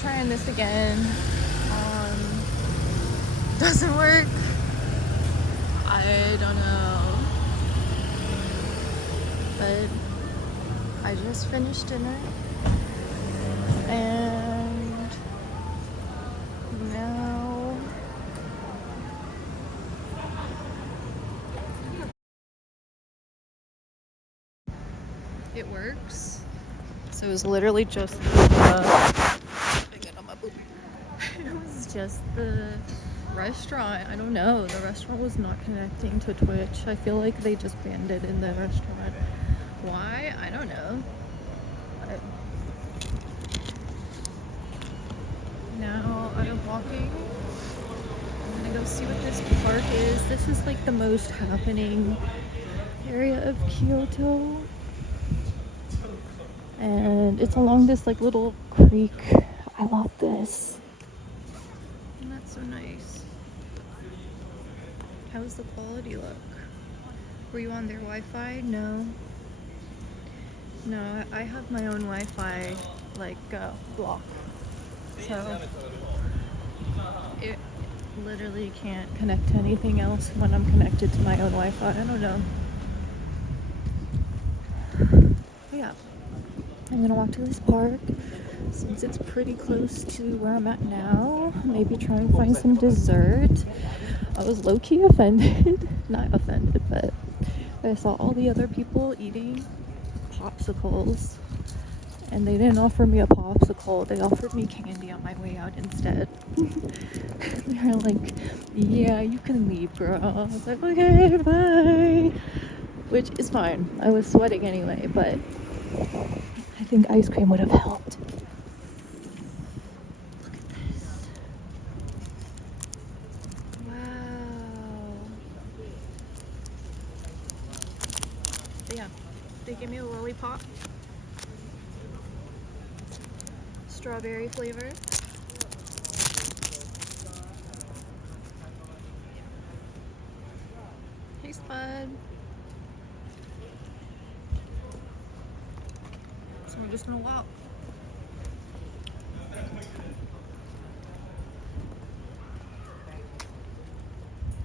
trying this again. Doesn't work. I don't know. But I just finished dinner. And now it works. So it was literally just it was just the restaurant. I don't know. The restaurant was not connecting to Twitch. I feel like they just banned it in the restaurant. Why? I don't know. But now I'm walking. I'm gonna go see what this park is. This is like the most happening area of Kyoto. And it's along this like little creek. I love this. And that's so nice. How does the quality look? Were you on their Wi-Fi? No. No, I have my own Wi-Fi like block. So it literally can't connect to anything else when I'm connected to my own Wi-Fi. I don't know. But yeah. I'm gonna walk to this park since it's pretty close to where I'm at now. Maybe try and find some dessert. I was low-key offended. Not offended, but I saw all the other people eating popsicles and they didn't offer me a popsicle. They offered me candy on my way out instead. They were like, yeah, you can leave, girl. I was like, okay, bye. Which is fine. I was sweating anyway, but I think ice cream would have helped. Look at this. Wow. So yeah, they gave me a lollipop. Strawberry flavor. Taste bud. So we're just gonna walk.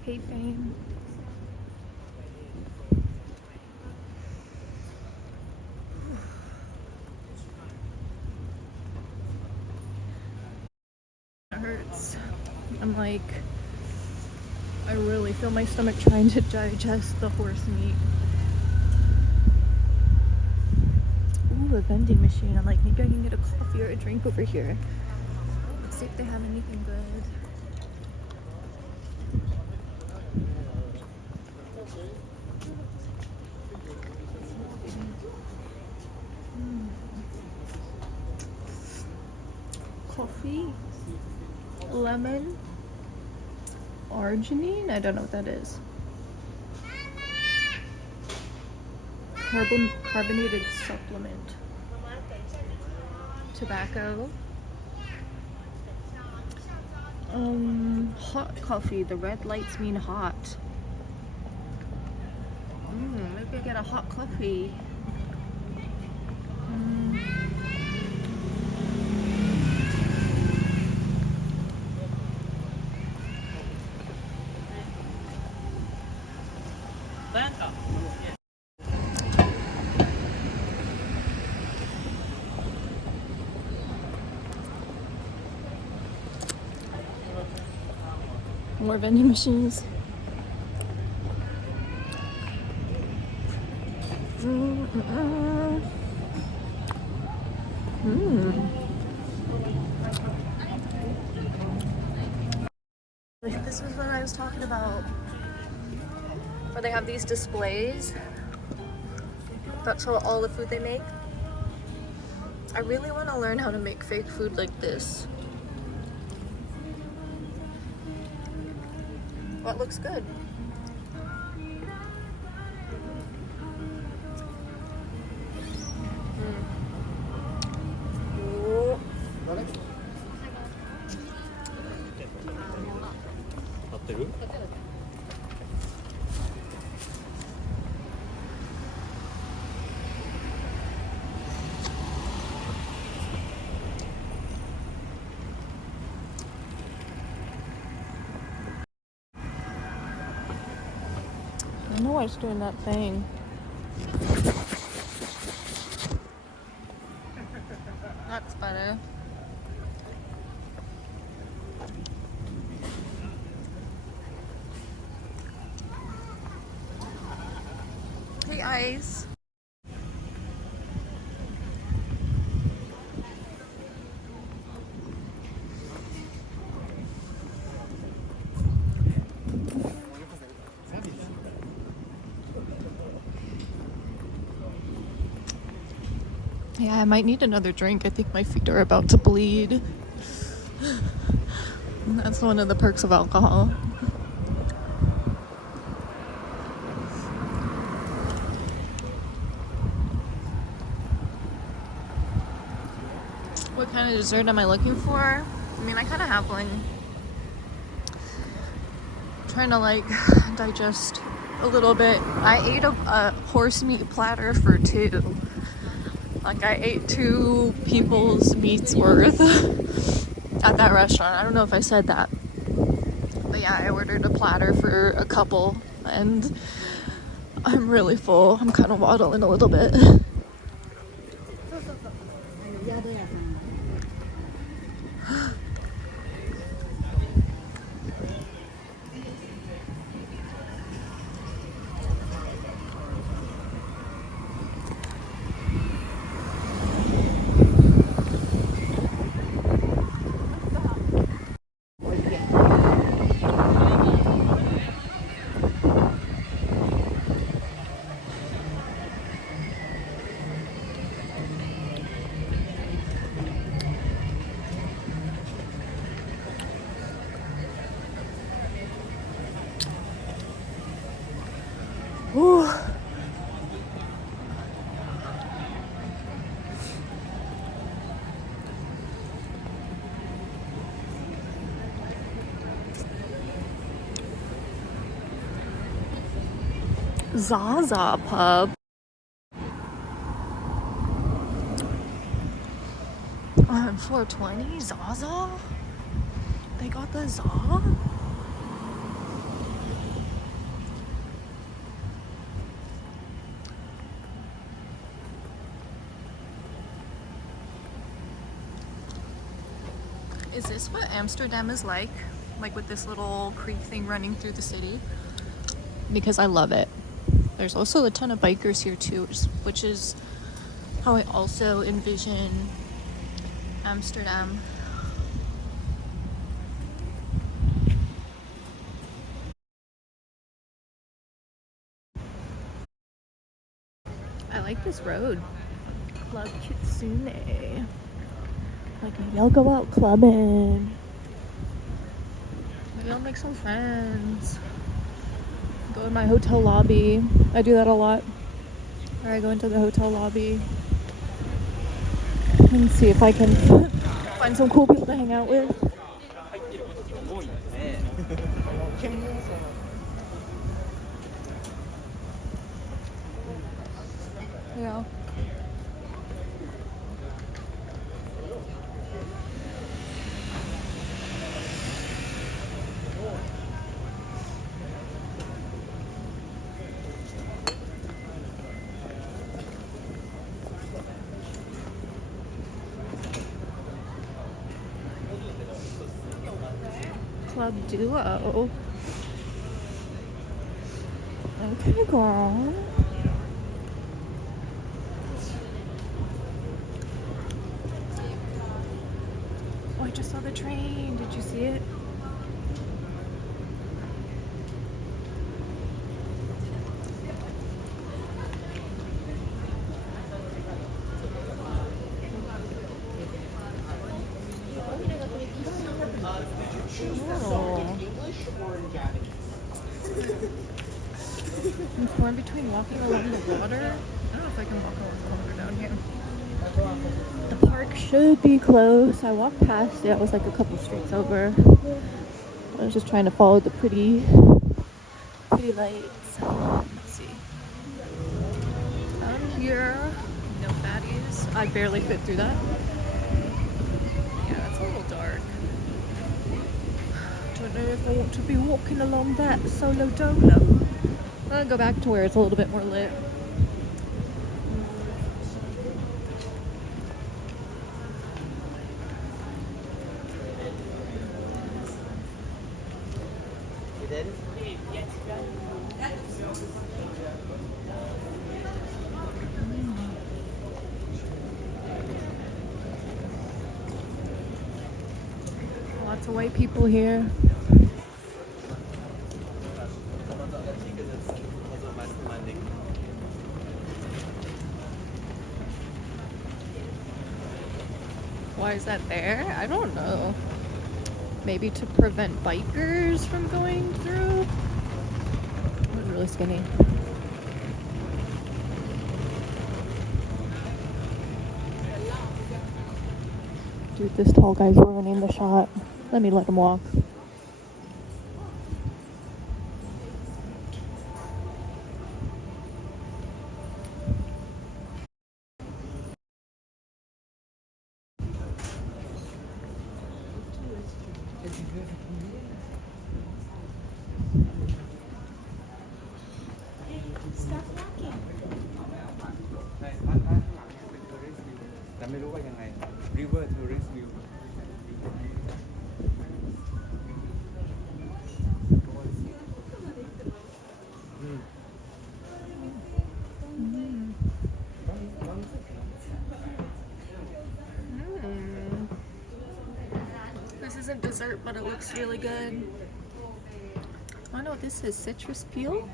Hey, fame. It hurts. I'm like, I really feel my stomach trying to digest the horse meat. Ooh, a vending machine. I'm like, maybe I can get a coffee or a drink over here. Let's see if they have anything good. Coffee, lemon, arginine. I don't know what that is. Carbonated supplement. Tobacco. Hot coffee. The red lights mean hot. Maybe I get a hot coffee. More vending machines. This was what I was talking about. Where they have these displays that show all the food they make. I really want to learn how to make fake food like this. What looks good? why it's doing that thing. That's better. Hey, Ice. Yeah, I might need another drink. I think my feet are about to bleed. That's one of the perks of alcohol. What kind of dessert am I looking for? I mean, I kind of have one. I'm trying to like digest a little bit. I ate a horse meat platter for 2. Like I ate 2 people's meats worth at that restaurant. I don't know if I said that. But yeah, I ordered a platter for a couple and I'm really full. I'm kind of waddling a little bit. Ooh. Zaza pub. On 420, Zaza? They got the Za? Is this what Amsterdam is like? Like with this little creek thing running through the city? Because I love it. There's also a ton of bikers here too, which is how I also envision Amsterdam. I like this road. Club Kitsune. Like maybe I'll go out clubbing. Maybe I'll make some friends. Go in my hotel lobby. I do that a lot. Or I go into the hotel lobby and see if I can find some cool people to hang out with. Yeah. Club duo. Okay, girl. Oh, I just saw the train. Did you see it? Oh. I'm torn between walking along the water. I don't know if I can walk along the water down here. The park should be close. I walked past it. I was like a couple streets over. I was just trying to follow the pretty lights. Let's see. Out here, no fatties. I barely fit through that. Yeah, it's a little dark. Don't know if I want to be walking along that solo dolo. I'll go back to where it's a little bit more lit. Lots of white people here. Why is that there? I don't know. Maybe to prevent bikers from going through? It was really skinny. Dude, this tall guy's ruining the shot. Let me let him walk. This isn't dessert, but it looks really good. I know what this is. Citrus peel?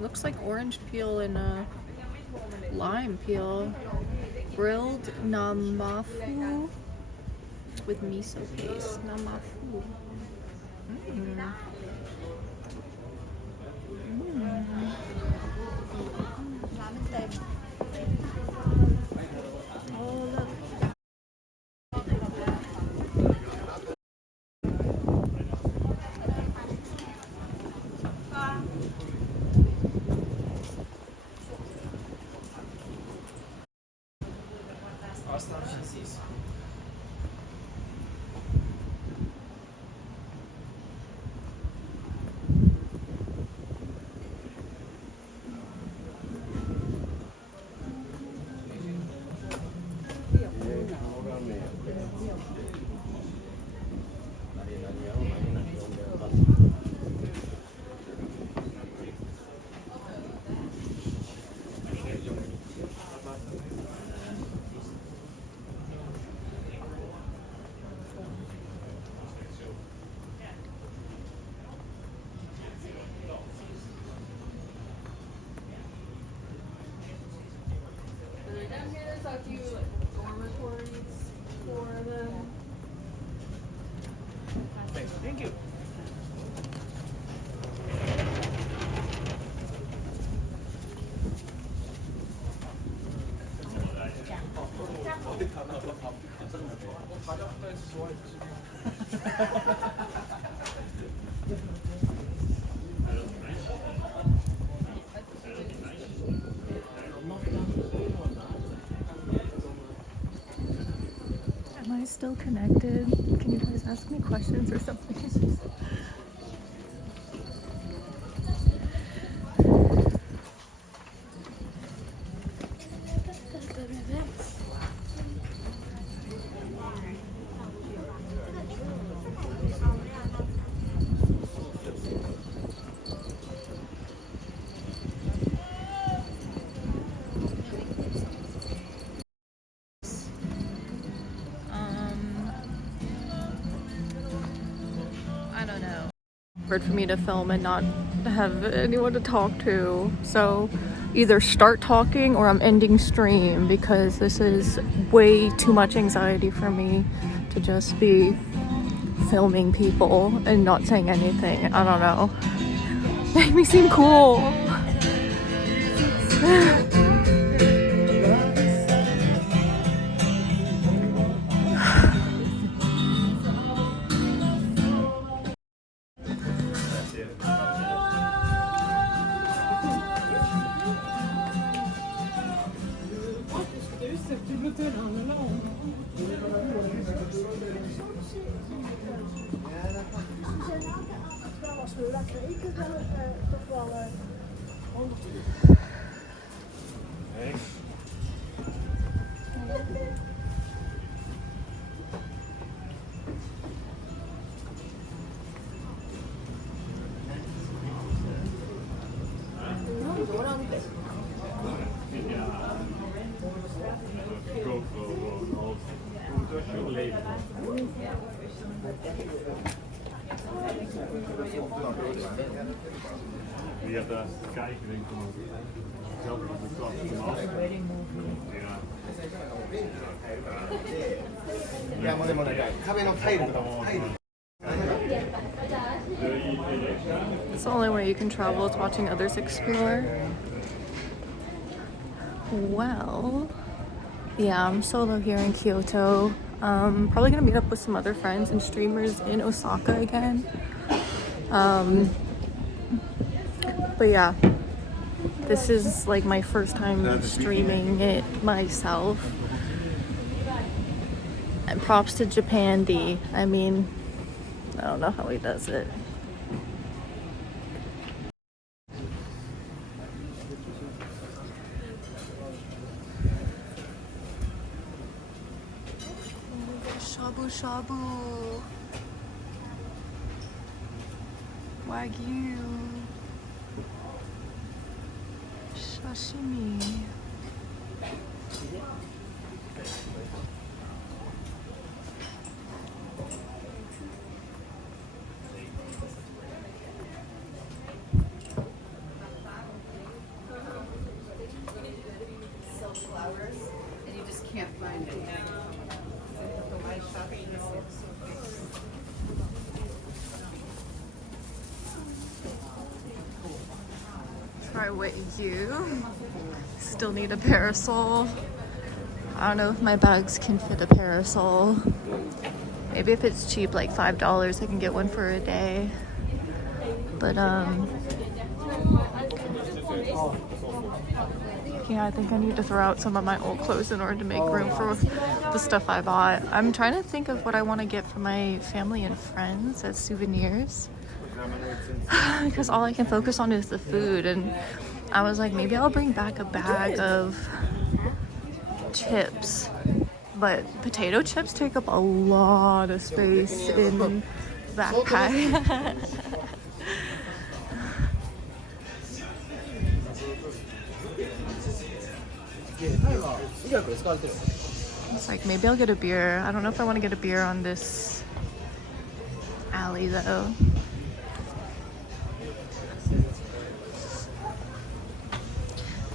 Looks like orange peel and lime peel. Grilled namafu with miso paste. Namafu. Oh, look. A few dormitories for them. Thank you. Am I still connected? Can you guys ask me questions or something? I don't know. Hard for me to film and not have anyone to talk to. So either start talking or I'm ending stream because this is way too much anxiety for me to just be filming people and not saying anything. I don't know. Make me seem cool. Wie hebt daar kijken, denk ik, zelf op de klas gemaakt. Ja. いやもうでもなんか壁のタイルとかもタイル It's the only way you can travel is watching others explore. Well, yeah, I'm solo here in Kyoto. Probably gonna meet up with some other friends and streamers in Osaka again. But yeah, this is like my first time streaming it myself. And props to Japan D. I mean, I don't know how he does it. Shabu shabu. Wagyu. Sashimi. Flowers, and you just can't find it. Try Wagyu. Still need a parasol. I don't know if my bags can fit a parasol. Maybe if it's cheap, like $5, I can get one for a day. But yeah, I think I need to throw out some of my old clothes in order to make room for the stuff I bought. I'm trying to think of what I want to get for my family and friends as souvenirs. Because all I can focus on is the food, and I was like, maybe I'll bring back a bag of chips. But potato chips take up a lot of space in the backpack. It's like, maybe I'll get a beer. I don't know if I want to get a beer on this alley though.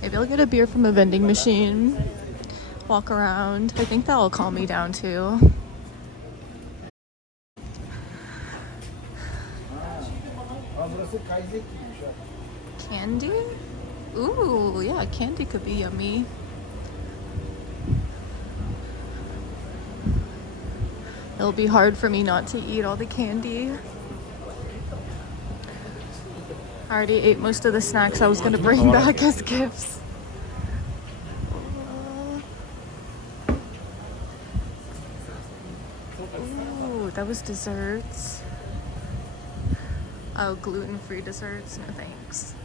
Maybe I'll get a beer from a vending machine. Walk around. I think that'll calm me down too. Candy? Ooh, yeah, candy could be yummy. It'll be hard for me not to eat all the candy. I already ate most of the snacks I was gonna bring back as gifts. Ooh, that was desserts. Oh, gluten-free desserts? No thanks.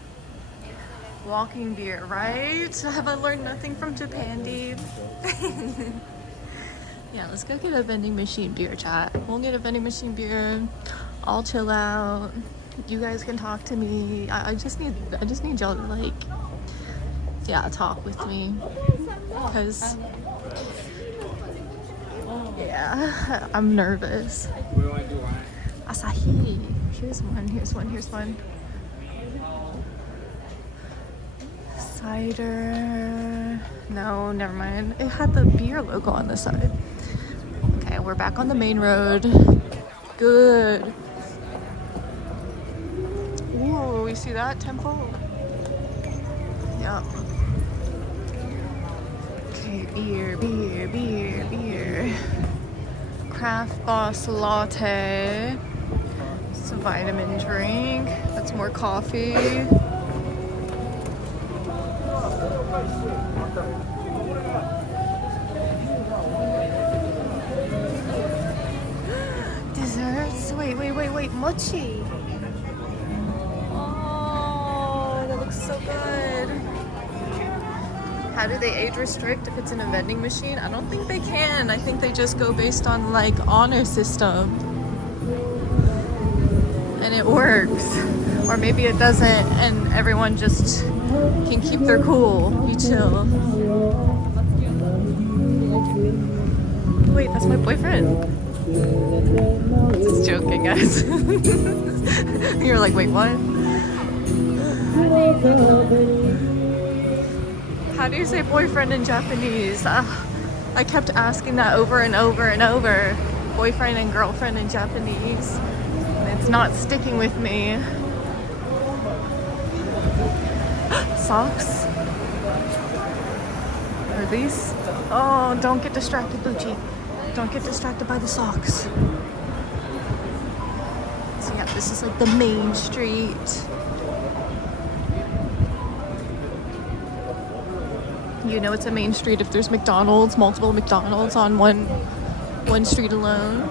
Walking beer, right? Have I learned nothing from Japan, dude? Yeah, let's go get a vending machine beer, chat. We'll get a vending machine beer. I'll chill out. You guys can talk to me. I just need y'all to like, yeah, talk with me. Cause yeah, I'm nervous. Asahi. Here's one. Cider. No, never mind. It had the beer logo on the side. Okay, we're back on the main road. Good. Ooh, we see that temple? Yeah. Okay, beer. Craft Boss Latte. It's a vitamin drink. That's more coffee. Desserts? Wait, mochi. Oh, that looks so good. how do they age restrict if it's in a vending machine? I don't think they can. I think they just go based on like honor system. And it works. Or maybe it doesn't and everyone just can keep their cool. You chill. Wait, that's my boyfriend. Just joking, guys. You're like, wait, what? How do you say boyfriend in Japanese? I kept asking that over and over and over. Boyfriend and girlfriend in Japanese. And it's not sticking with me. Socks? Are these? Oh, don't get distracted, Bucci. Don't get distracted by the socks. So yeah, this is like the main street. You know it's a main street if there's McDonald's, multiple McDonald's on one street alone.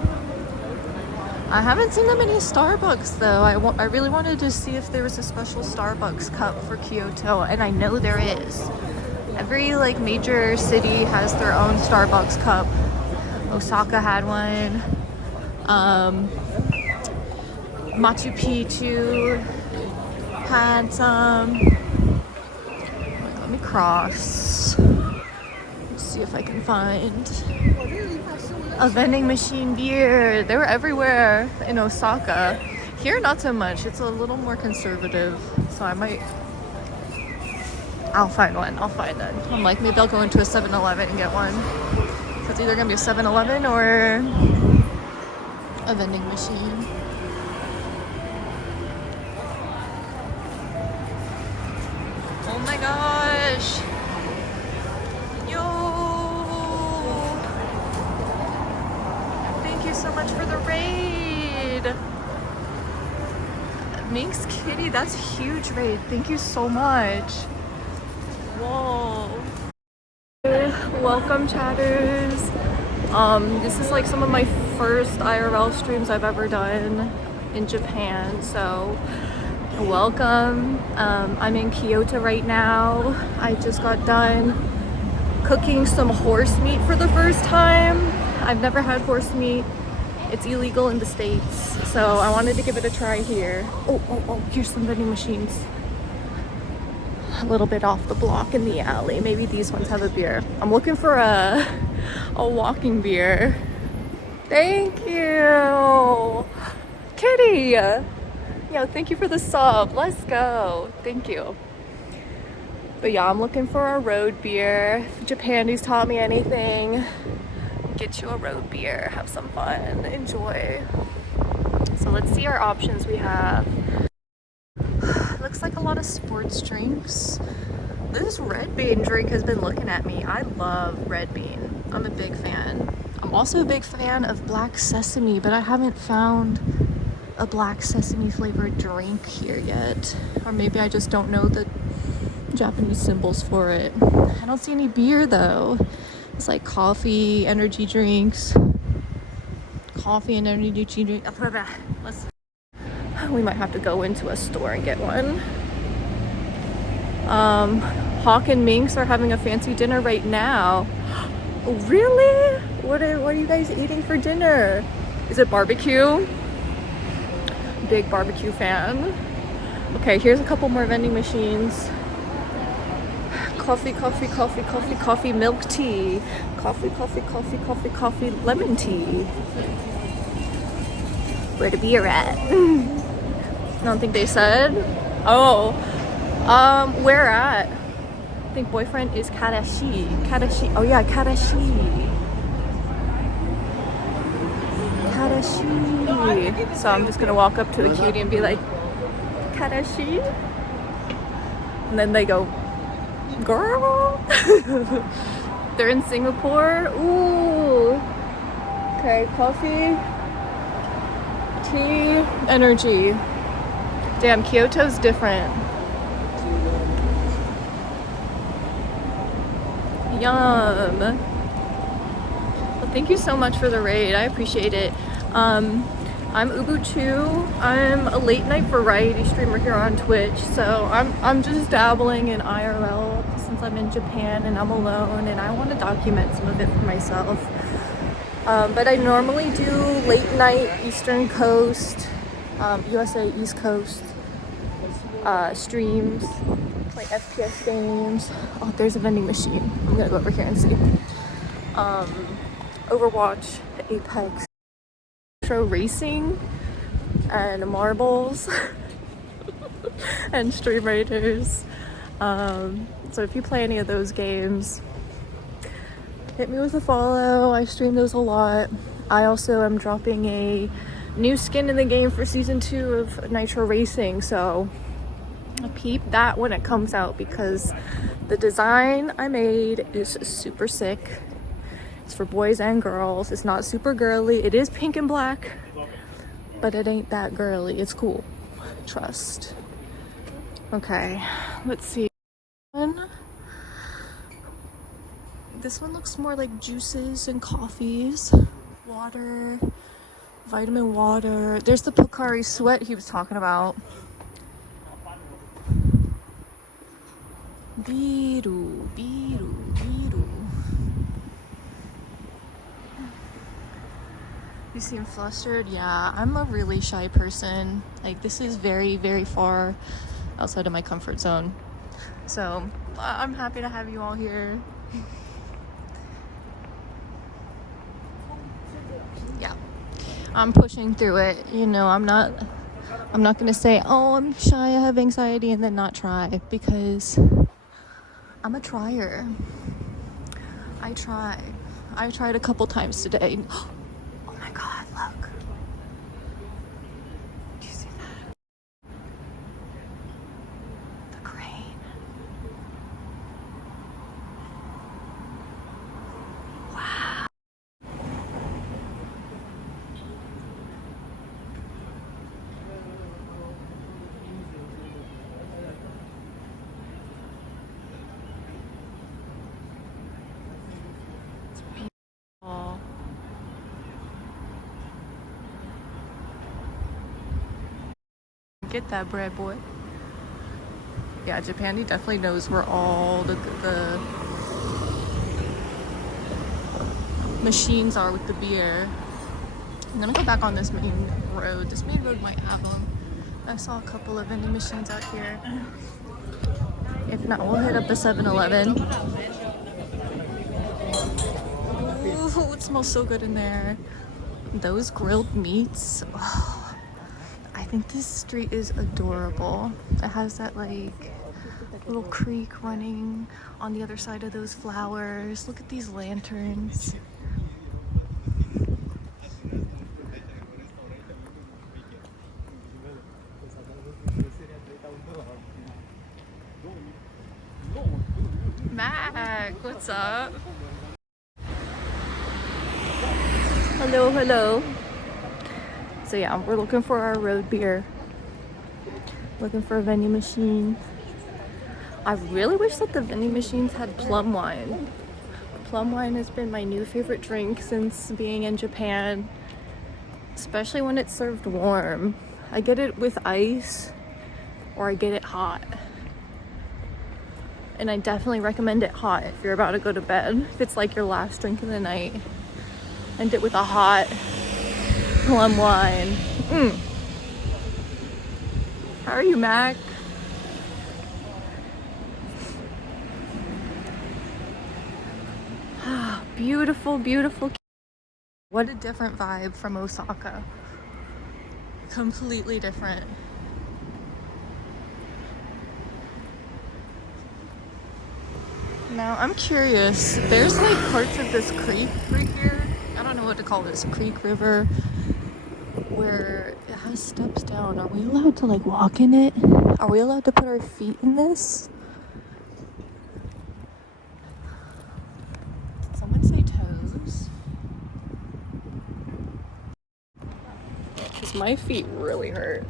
I haven't seen that many Starbucks though. I really wanted to see if there was a special Starbucks cup for Kyoto, and I know there is. Every like major city has their own Starbucks cup. Osaka had one. Machu Picchu had some. Let me cross. Let's see if I can find a vending machine beer. They were everywhere in Osaka. Here, not so much. It's a little more conservative, so I'll find one. I'll find it. I'm like, maybe I'll go into a 7-Eleven and get one. So it's either gonna be a 7-Eleven or a vending machine. Oh my gosh. Yo. Thank you so much for the raid. Minx Kitty, that's a huge raid. Thank you so much. Whoa. Welcome, chatters. This is like some of my first IRL streams I've ever done in Japan, so welcome. I'm in Kyoto right now. I just got done cooking some horse meat for the first time. I've never had horse meat. It's illegal in the States, so I wanted to give it a try here. Oh, here's some vending machines. A little bit off the block in the alley. Maybe these ones have a beer. I'm looking for a walking beer. Thank you, Kitty. Yo, thank you for the sub. Let's go. Thank you. But yeah, I'm looking for a road beer. If Japanese taught me anything, get you a road beer. Have some fun. Enjoy. So let's see our options we have. Looks like a lot of sports drinks. This red bean drink has been looking at me. I love red bean. I'm a big fan. I'm also a big fan of black sesame, but I haven't found a black sesame flavored drink here yet. Or maybe I just don't know the Japanese symbols for it. I don't see any beer though. It's like coffee, energy drinks. Coffee and energy drink. We might have to go into a store and get one. Hawk and Minx are having a fancy dinner right now. Oh, really? What are you guys eating for dinner? Is it barbecue? Big barbecue fan. Okay, here's a couple more vending machines. Coffee, milk tea. Coffee, lemon tea. Where the beer at? I don't think they said. Oh, where at? I think boyfriend is Karashi. Oh yeah, Karashi. So I'm just gonna walk up to a cutie and be like, Karashi? And then they go, girl. They're in Singapore. Ooh. Okay, coffee, tea, energy. Damn, Kyoto's different. Yum. Well, thank you so much for the raid. I appreciate it. I'm Ubu2. I'm a late night variety streamer here on Twitch, so I'm just dabbling in IRL since I'm in Japan and I'm alone and I want to document some of it for myself. But I normally do late night Eastern Coast, USA East Coast streams, play FPS games. Oh, there's a vending machine. I'm gonna go over here and see. Overwatch, Apex, Nitro Racing, and Marbles, and Stream Raiders. So if you play any of those games, hit me with a follow. I stream those a lot. I also am dropping a new skin in the game for season 2 of Nitro Racing, so peep that when it comes out because the design I made is super sick. It's for boys and girls. It's not super girly. It is pink and black, but it ain't that girly. It's cool. Trust. Okay, let's see. This one looks more like juices and coffees. Water, vitamin water. There's the Pocari Sweat he was talking about. Biru, biru, biru. You seem flustered? Yeah, I'm a really shy person. Like, this is very, very far outside of my comfort zone. So, I'm happy to have you all here. Yeah, I'm pushing through it. You know, I'm not gonna say, oh, I'm shy, I have anxiety, and then not try, because I'm a trier. I tried a couple times today. Oh my god, look. Do you see that? The crane. Wow. Get that bread, boy. Yeah, Japan, he definitely knows where all the machines are with the beer. I'm gonna go back on this main road. This main road might have them. I saw a couple of vending machines out here. If not, we'll hit up the 7-Eleven. Ooh, it smells so good in there. Those grilled meats. Oh, I think this street is adorable. It has that like little creek running on the other side of those flowers. Look at these lanterns. Mac, what's up? Hello, hello. So yeah, we're looking for our road beer. Looking for a vending machine. I really wish that the vending machines had plum wine. Plum wine has been my new favorite drink since being in Japan, especially when it's served warm. I get it with ice or I get it hot. And I definitely recommend it hot if you're about to go to bed. If it's like your last drink of the night. End it with a hot plum wine. How are you, Mac? Beautiful, beautiful. What a different vibe from Osaka. Completely different. Now, I'm curious. There's like parts of this creek right here. I don't know what to call this. Creek, river. Where it has steps down. Are we allowed to like walk in it? Are we allowed to put our feet in this? Did someone say toes? Because my feet really hurt.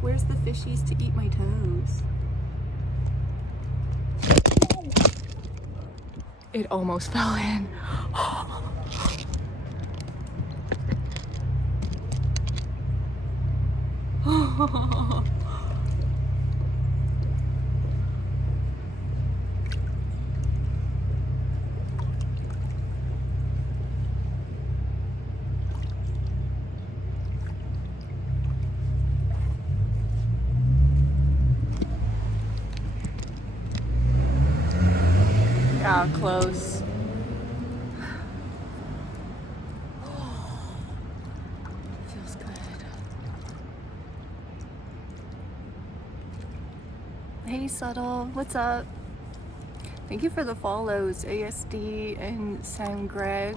Where's the fishies to eat my toes? It almost fell in. Yeah, close. Feels good. Hey, Subtle, what's up? Thank you for the follows, ASD and Sam Greg.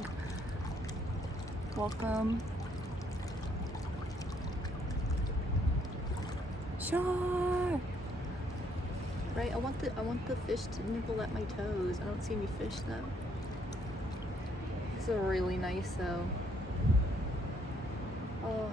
Welcome. Sure. Right, I want the fish to nibble at my toes. I don't see any fish though. This is really nice though. Oh.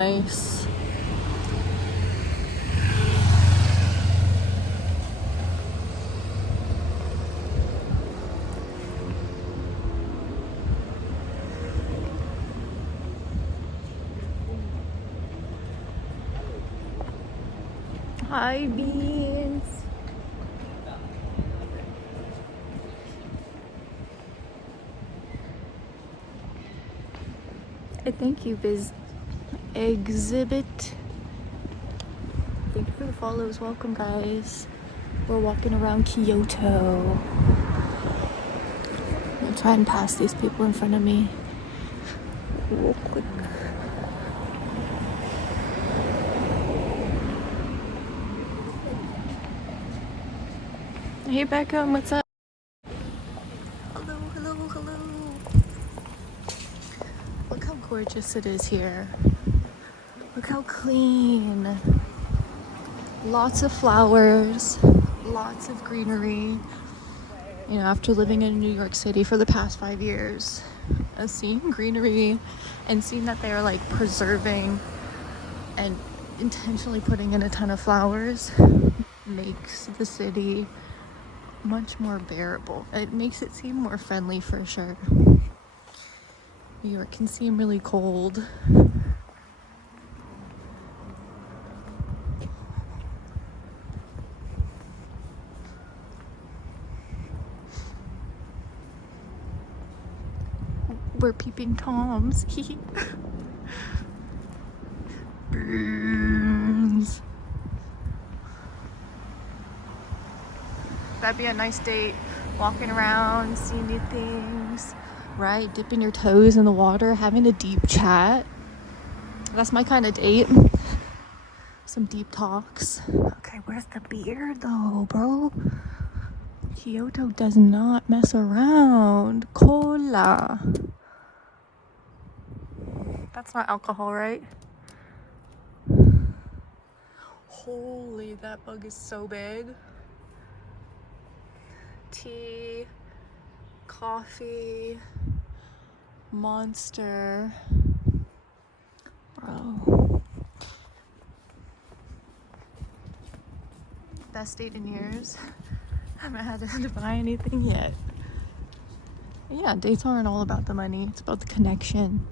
Nice. Hi, Beans. Thank you, Biz Exhibit. Thank you for the follows. Welcome, guys. We're walking around Kyoto. I'll try and pass these people in front of me real quick. Hey, Beckham, what's up? Hello, hello, hello. Look how gorgeous it is here. Look how clean. Lots of flowers, lots of greenery. You know, after living in New York City for the past 5 years, seeing greenery and seeing that they're like preserving and intentionally putting in a ton of flowers makes the city much more bearable. It makes it seem more friendly for sure. New York can seem really cold. We're peeping Toms. Burns. That'd be a nice date. Walking around, seeing new things, right? Dipping your toes in the water, having a deep chat. That's my kind of date. Some deep talks. Okay, where's the beer though, bro? Kyoto does not mess around. Cola. That's not alcohol, right? Holy, that bug is so big. Tea, coffee, Monster. Bro. Best date in years. Haven't had to buy anything yet. Yeah, dates aren't all about the money. It's about the connection.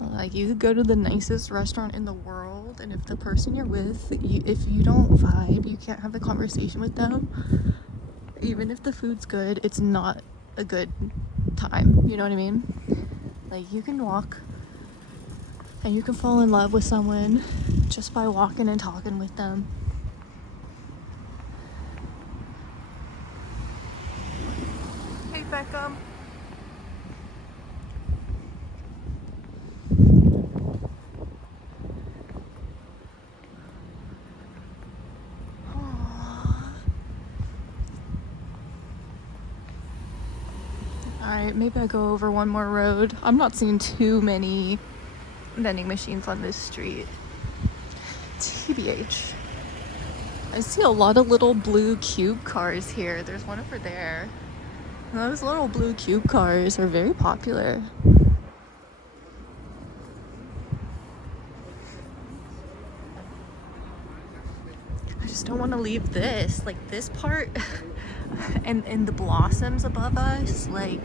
Like, you could go to the nicest restaurant in the world, and if the person you're with, if you don't vibe, you can't have a conversation with them, even if the food's good, it's not a good time. You know what I mean? Like, you can walk and you can fall in love with someone just by walking and talking with them. Hey, Beckham. Alright, maybe I go over one more road. I'm not seeing too many vending machines on this street. TBH. I see a lot of little blue cube cars here. There's one over there. Those little blue cube cars are very popular. I just don't want to leave this. Like this part and the blossoms above us. Like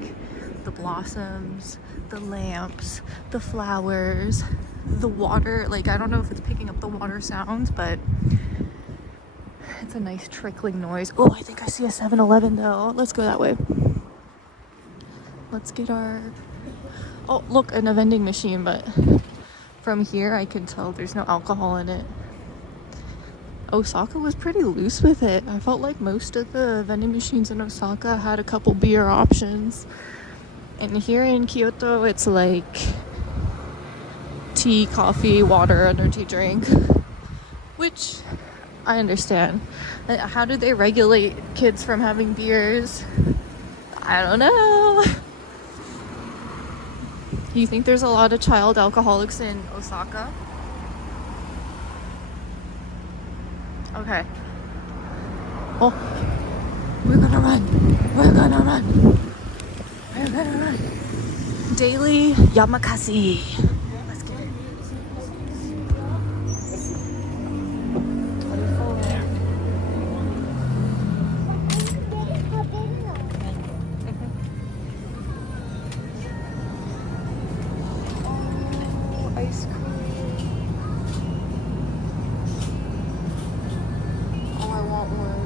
the blossoms, the lamps, the flowers, the water. Like I don't know if it's picking up the water sounds, but it's a nice trickling noise. Oh, I think I see a 7-Eleven though. Let's go that way. Let's get our... Oh, look, and a vending machine, but from here I can tell there's no alcohol in it. Osaka was pretty loose with it. I felt like most of the vending machines in Osaka had a couple beer options. And here in Kyoto, it's like tea, coffee, water, energy drink, which I understand. How do they regulate kids from having beers? I don't know. You think there's a lot of child alcoholics in Osaka? Okay. Oh, we're gonna run. We're gonna run. We're gonna run. Daily Yamakasi. Let's get it. Oh, ice cream. Oh, I want one.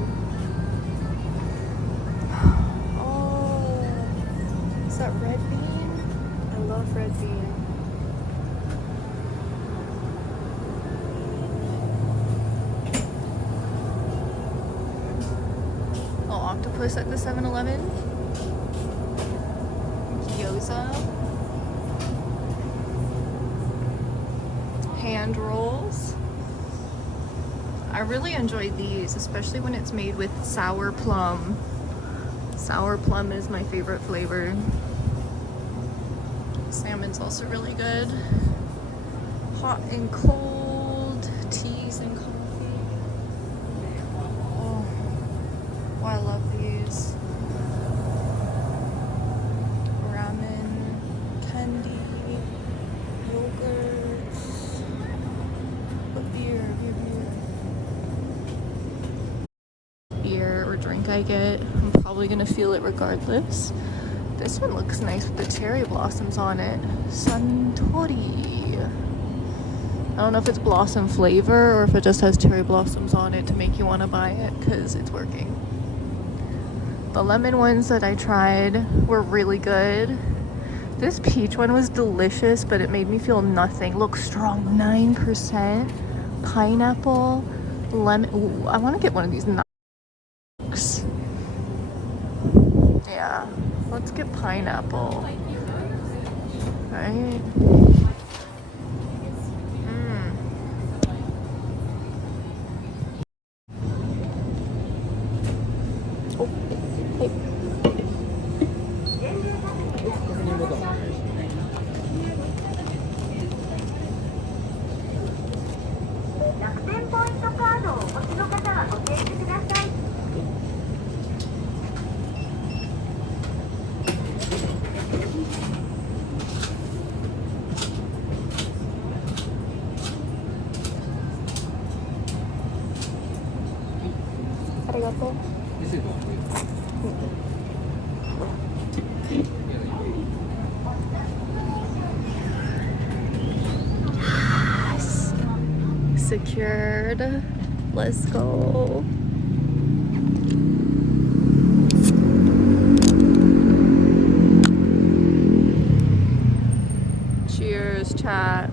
Oh, is that red bean? I love red bean. Oh, octopus at the 7-Eleven. Gyoza. Hand rolls. I really enjoy these, especially when it's made with sour plum. Sour plum is my favorite flavor. Salmon's also really good. Hot and cold, teas and coffee. Oh, I love these. Ramen, candy, yogurts. But beer. Beer or drink I get, I'm probably gonna feel it regardless. This one looks nice with the cherry blossoms on it. Suntory. I don't know if it's blossom flavor or if it just has cherry blossoms on it to make you want to buy it because it's working. The lemon ones that I tried were really good. This peach one was delicious, but it made me feel nothing. Look, strong 9%. Pineapple, lemon. Ooh, I want to get one of these nuts. Yeah, let's get pineapple. Right? Oh, hey. Arigato. Yes. Secured. Let's go. Cheers, chat.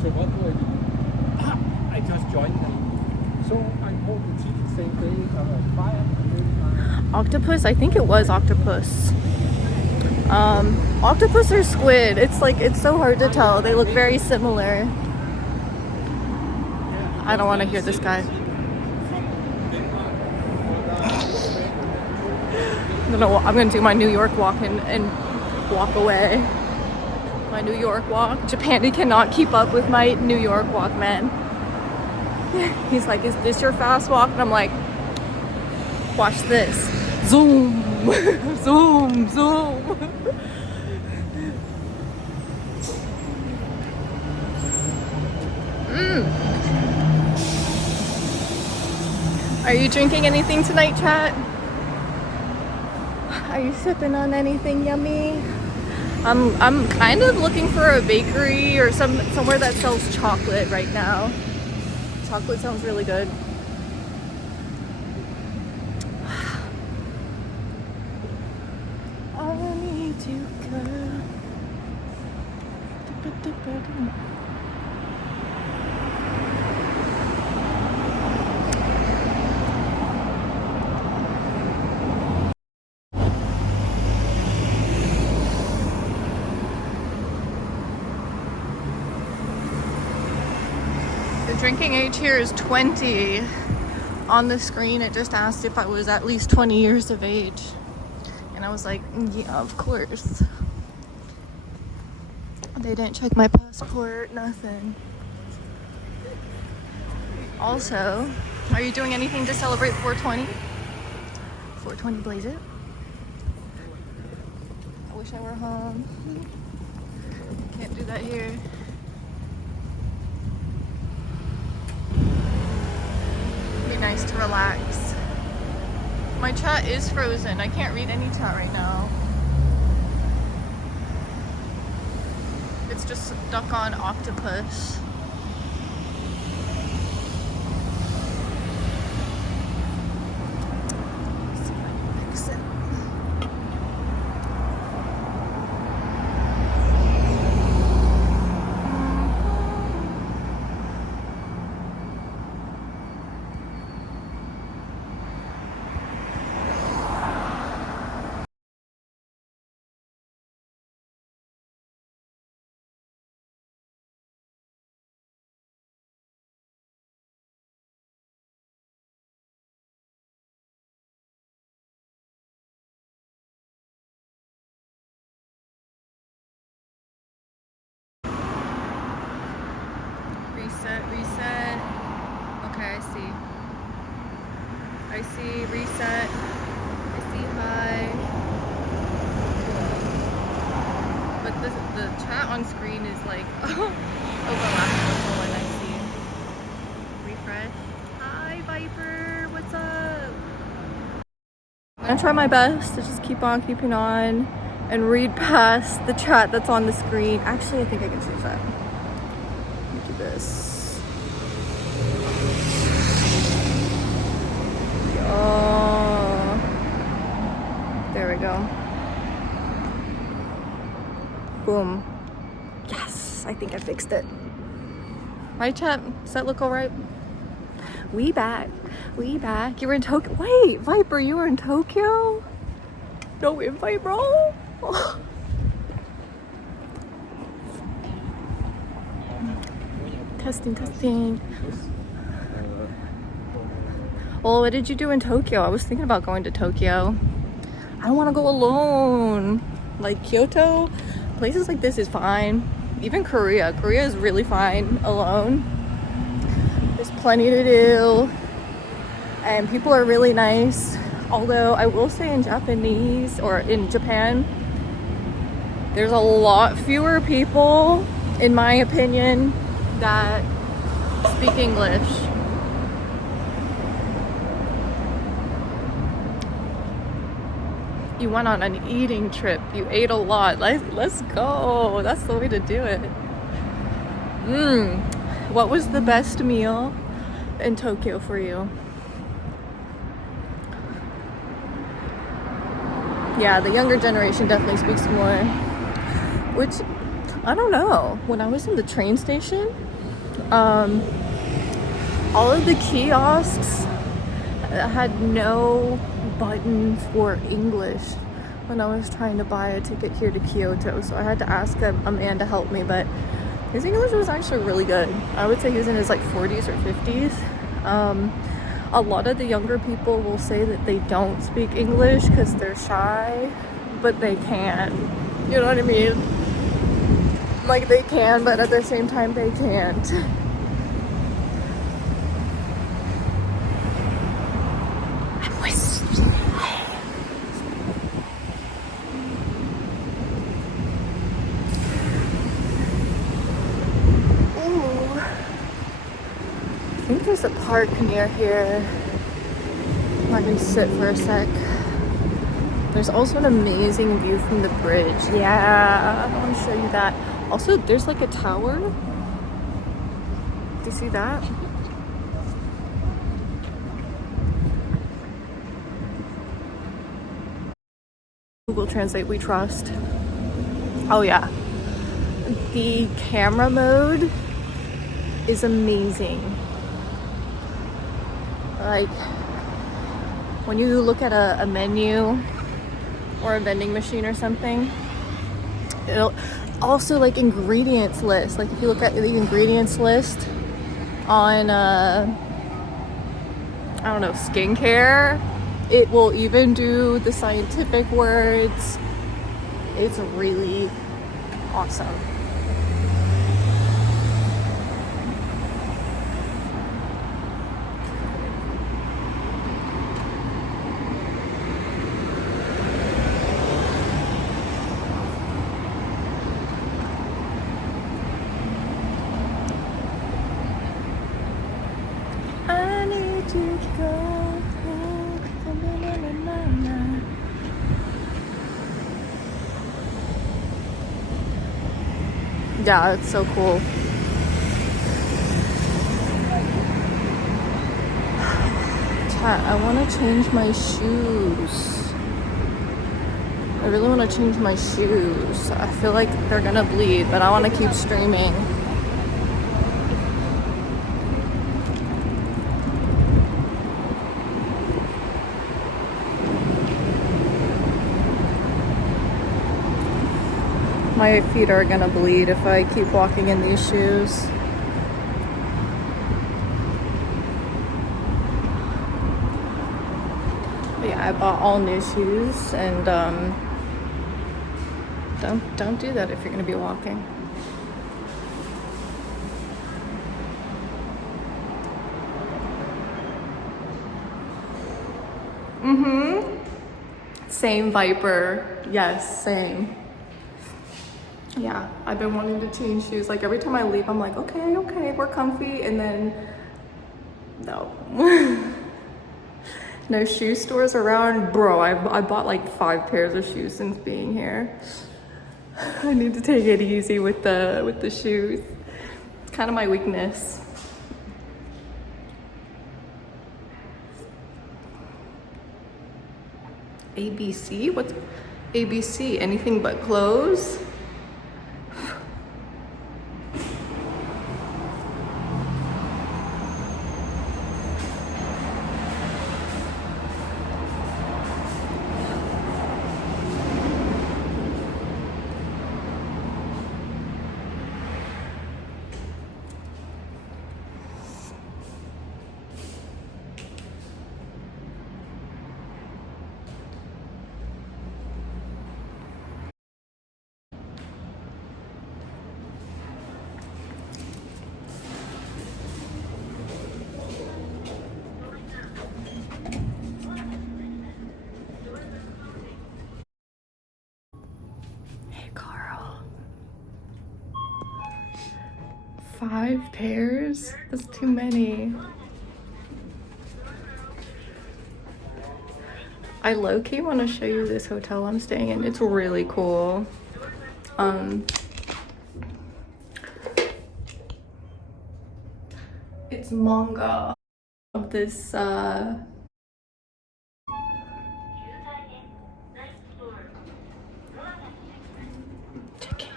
So what do I do? I just joined them. So I bought the ticket same day, fire, and then Octopus? I think it was octopus. Octopus or squid? It's like, it's so hard to tell. They look very similar. I don't want to hear this guy. I'm gonna do my New York walk and walk away. My New York walk. Japan cannot keep up with my New York walk, man. He's like, is this your fast walk? And I'm like, watch this. Zoom, zoom, zoom. Are you drinking anything tonight, chat? Are you sipping on anything yummy? I'm kind of looking for a bakery or somewhere that sells chocolate right now. Chocolate sounds really good. I need you, girl. The drinking age here is 20. On the screen, it just asked if I was at least 20 years of age. And I was like, yeah, of course. They didn't check my passport, nothing. Also, are you doing anything to celebrate 420? 420 blaze it. I wish I were home. Can't do that here. Be nice to relax. My chat is frozen. I can't read any chat right now. It's just stuck on octopus. Let's see if I can fix it. Reset. Okay, I see. I see reset. I see hi. But the chat on screen is like overlapping with the one I see. Refresh. Hi Viper, what's up? I'm gonna try my best to just keep on keeping on and read past the chat that's on the screen. Actually, I think I can change that. Let me do this. Oh, there we go. Boom. Yes, I think I fixed it. Right, chat? Does that look all right? We back. You were in Tokyo. Wait, Viper, you were in Tokyo? No invite, bro. Testing. Well, what did you do in Tokyo? I was thinking about going to Tokyo. I don't want to go alone. Like Kyoto, places like this is fine. Even Korea is really fine alone. There's plenty to do. And people are really nice. Although I will say in Japanese or in Japan, there's a lot fewer people, in my opinion, that speak English. You went on an eating trip. You ate a lot. Let's go. That's the way to do it. What was the best meal in Tokyo for you? Yeah, the younger generation definitely speaks more. Which, I don't know. When I was in the train station, all of the kiosks had no button for English when I was trying to buy a ticket here to Kyoto, so I had to ask a man to help me, but his English was actually really good. I would say he was in his like 40s or 50s. A lot of the younger people will say that they don't speak English because they're shy, but they can. You know what I mean? Like they can, but at the same time they can't. I'm whispering. Ooh. I think there's a park near here. I'm gonna sit for a sec. There's also an amazing view from the bridge. Yeah, I want to show you that. Also, there's like a tower. Do you see that? Google Translate, we trust. Oh yeah. The camera mode is amazing. Like, when you look at a menu or a vending machine or something, it'll also like ingredients list. Like if you look at the ingredients list on I don't know, skincare, it will even do the scientific words. It's really awesome. I need you to go. Yeah, it's so cool. Chat, I want to change my shoes. I really want to change my shoes. I feel like they're gonna bleed, but I want to keep streaming. My feet are gonna bleed if I keep walking in these shoes. But yeah, I bought all new shoes, and don't do that if you're gonna be walking. Same Viper. Yes, same. Yeah, I've been wanting to change shoes. Like every time I leave, I'm like, okay, we're comfy, and then no. No shoe stores around. Bro, I bought like 5 pairs of shoes since being here. I need to take it easy with the shoes. It's kind of my weakness. ABC? What's ABC? Anything but clothes? Hey, Carl. 5 pairs? That's too many. I low-key want to show you this hotel I'm staying in. It's really cool. It's manga of this chicken.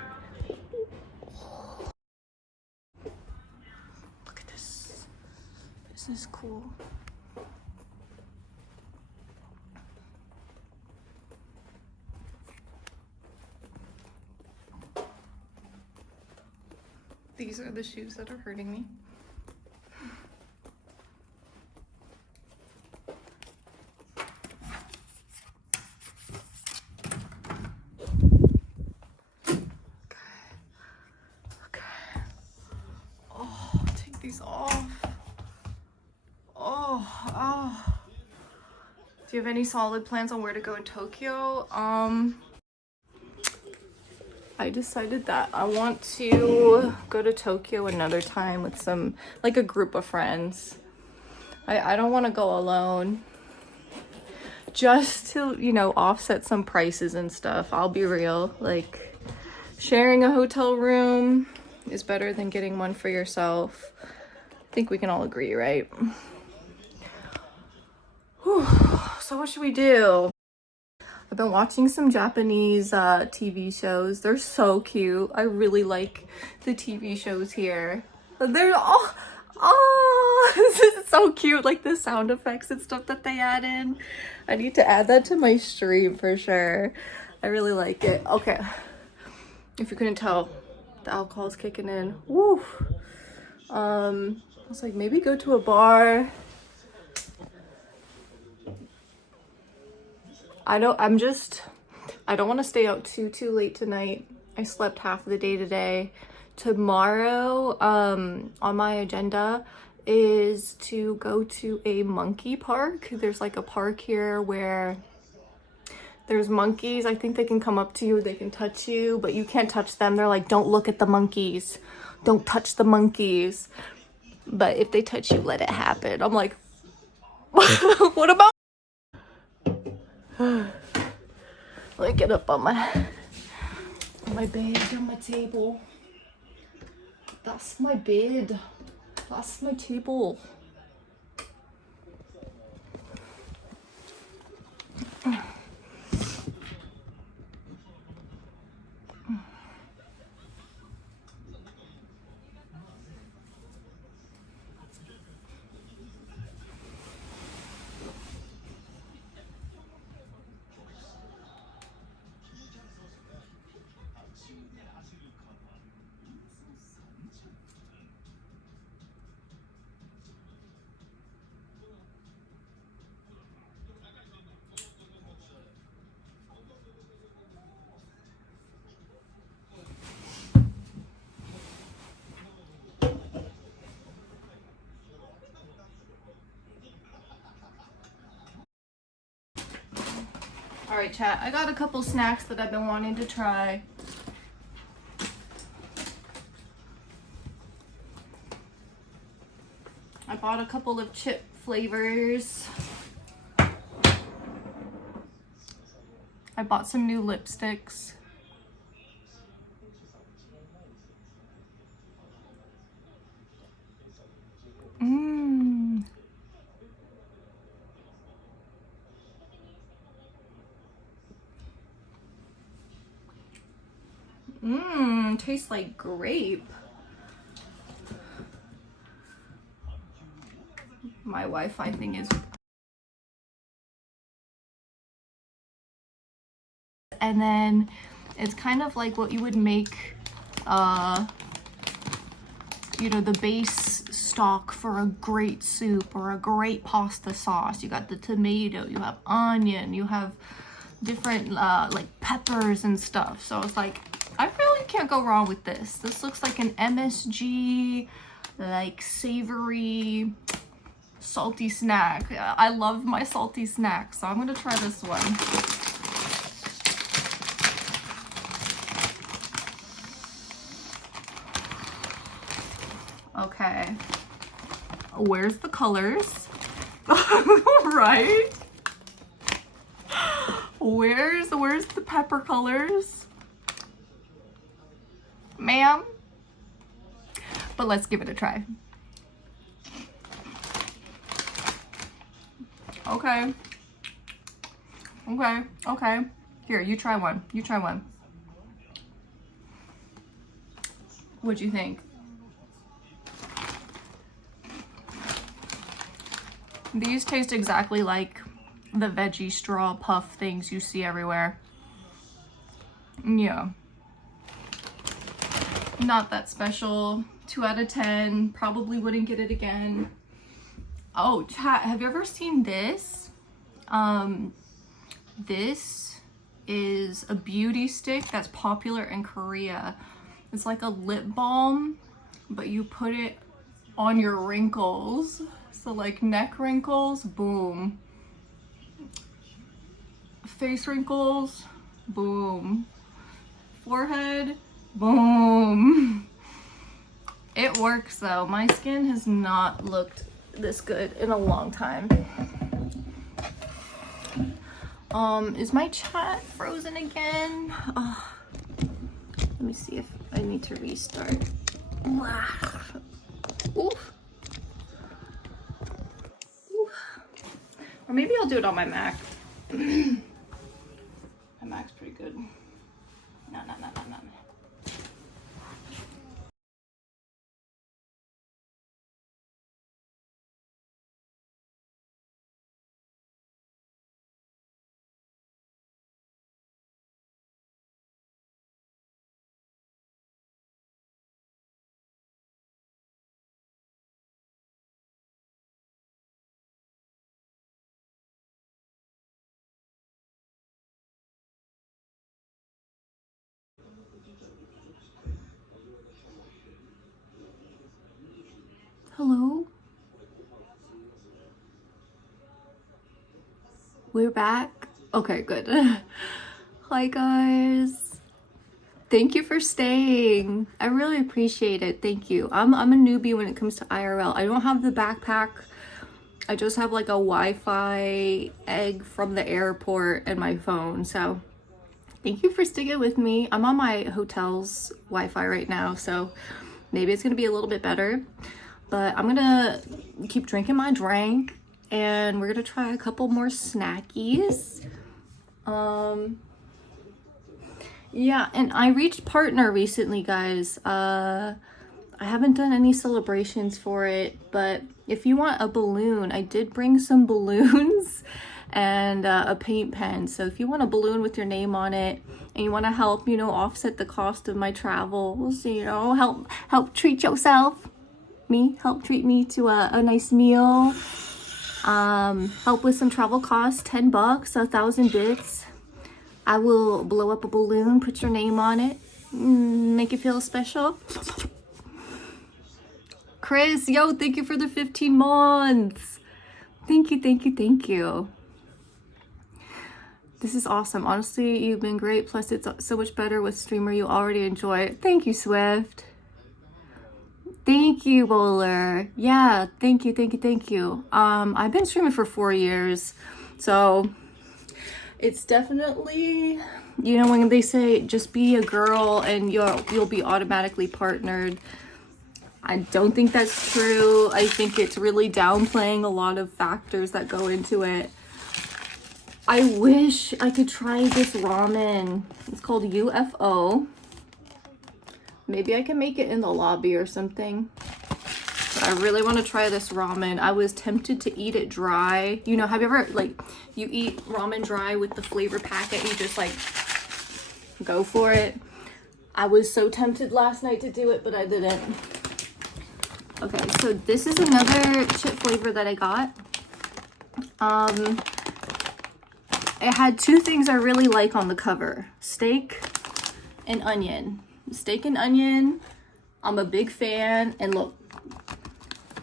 Look at this. This is cool. These are the shoes that are hurting me. these off. Oh. Do you have any solid plans on where to go in Tokyo? I decided that I want to go to Tokyo another time with some, like a group of friends. I don't want to go alone. Just to, you know, offset some prices and stuff. I'll be real. Like, sharing a hotel room is better than getting one for yourself. I think we can all agree, right? Whew. So what should we do? I've been watching some Japanese TV shows. They're so cute. I really like the TV shows here. They're all, oh, this is so cute. Like the sound effects and stuff that they add in. I need to add that to my stream for sure. I really like it. Okay. If you couldn't tell, the alcohol's kicking in. Woo. I was like, maybe go to a bar. I don't want to stay out too late tonight. I slept half of the day today. Tomorrow, on my agenda is to go to a monkey park. There's like a park here where there's monkeys. I think they can come up to you, they can touch you, but you can't touch them. They're like, don't look at the monkeys. Don't touch the monkeys. But if they touch you, let it happen. I'm like, what about? Let me get up on my bed, on my table. That's my bed. That's my table. All right, chat. I got a couple snacks that I've been wanting to try. I bought a couple of chip flavors. I bought some new lipsticks. Tastes like grape. My Wi-Fi thing is... And then it's kind of like what you would make, you know, the base stock for a great soup or a great pasta sauce. You got the tomato, you have onion, you have different like peppers and stuff. So it's like, I really can't go wrong with this. This looks like an MSG, like savory, salty snack. I love my salty snacks, so I'm gonna try this one. Okay. Where's the colors? Right? Where's the pepper colors? Ma'am? But let's give it a try. Okay. Okay. Okay. Here, you try one. You try one. What'd you think? These taste exactly like the veggie straw puff things you see everywhere. Yeah. Not that special. 2 out of 10. Probably wouldn't get it again. Oh, chat, have you ever seen this? This is a beauty stick that's popular in Korea. It's like a lip balm, but you put it on your wrinkles. So like neck wrinkles, boom. Face wrinkles, boom. Forehead, boom. It works though. My skin has not looked this good in a long time. Is my chat frozen again? Let me see if I need to restart. Oof. Or maybe I'll do it on my Mac. My Mac's pretty good. No. Hello? We're back? Okay, good. Hi guys. Thank you for staying. I really appreciate it. Thank you. I'm a newbie when it comes to IRL. I don't have the backpack. I just have like a Wi-Fi egg from the airport and my phone. So thank you for sticking with me. I'm on my hotel's Wi-Fi right now, so maybe it's gonna be a little bit better. But I'm gonna keep drinking my drink and we're gonna try a couple more snackies. Yeah, and I reached partner recently, guys. I haven't done any celebrations for it, but if you want a balloon, I did bring some help and a paint pen. So if you want a balloon with your name on it and you want to help, you know, offset the cost of my travels, you know, help treat yourself. Help treat me to a nice meal. Help with some travel costs, $10, 1,000 bits. I will blow up a balloon, put your name on it, make you feel special. Chris, yo, thank you for the 15 months. Thank you. This is awesome. Honestly, you've been great. Plus, it's so much better with streamer you already enjoy. Thank you, Swift. Thank you, Bowler. Yeah, thank you. I've been streaming for 4 years, so it's definitely, you know, when they say just be a girl and you'll be automatically partnered. I don't think that's true. I think it's really downplaying a lot of factors that go into it. I wish I could try this ramen. It's called UFO. Maybe I can make it in the lobby or something. But I really want to try this ramen. I was tempted to eat it dry. You know, have you ever, like, you eat ramen dry with the flavor packet, you just, like, go for it? I was so tempted last night to do it, but I didn't. Okay, so this is another chip flavor that I got. It had two things I really like on the cover. Steak and onion. Steak and onion, I'm a big fan. And look,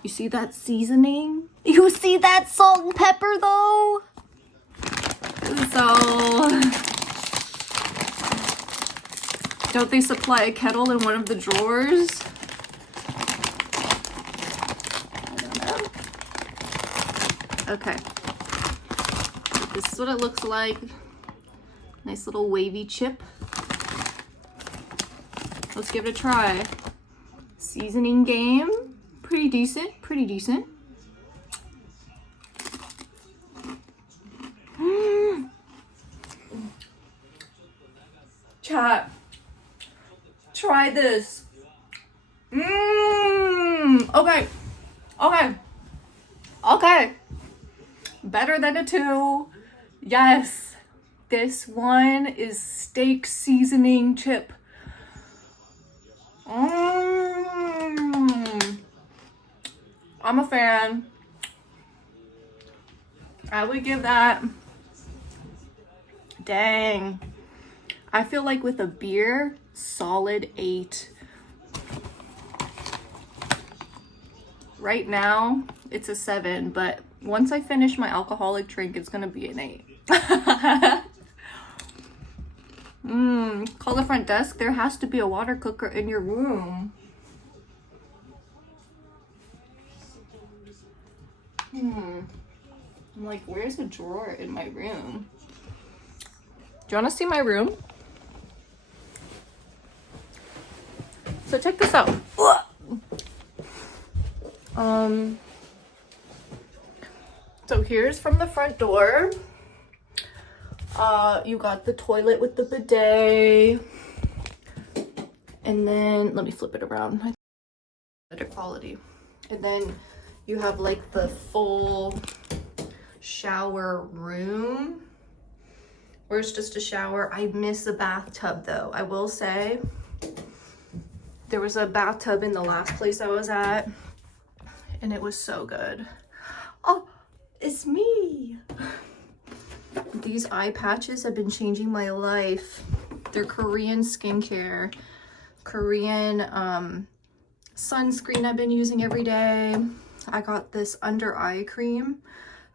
you see that seasoning? You see that salt and pepper though? So, don't they supply a kettle in one of the drawers? I don't know. Okay. This is what it looks like. Nice little wavy chip. Let's give it a try. Seasoning game. Pretty decent. Chat. Try this. Okay. Better than a 2. Yes. This one is steak seasoning chip. I'm a fan. I would give that, dang, I feel like with a beer, solid 8. Right now, it's a 7, but once I finish my alcoholic drink, it's gonna be an 8. Call the front desk. There has to be a water cooker in your room. I'm like, where's a drawer in my room? Do you want to see my room? So check this out. So here's from the front door. You got the toilet with the bidet. And then, let me flip it around. Better quality. And then you have like the full shower room, or it's just a shower. I miss a bathtub though. I will say there was a bathtub in the last place I was at and it was so good. Oh, it's me. These eye patches have been changing my life. They're Korean skincare, Korean sunscreen I've been using every day. I got this under eye cream.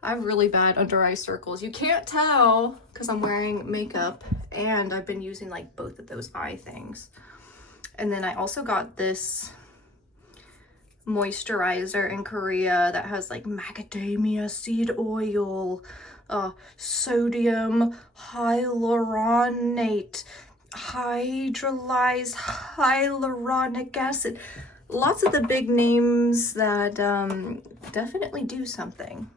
I have really bad under eye circles. You can't tell because I'm wearing makeup, and I've been using like both of those eye things. And then I also got this moisturizer in Korea that has like macadamia seed oil, sodium hyaluronate, hydrolyzed hyaluronic acid. Lots of the big names that definitely do something.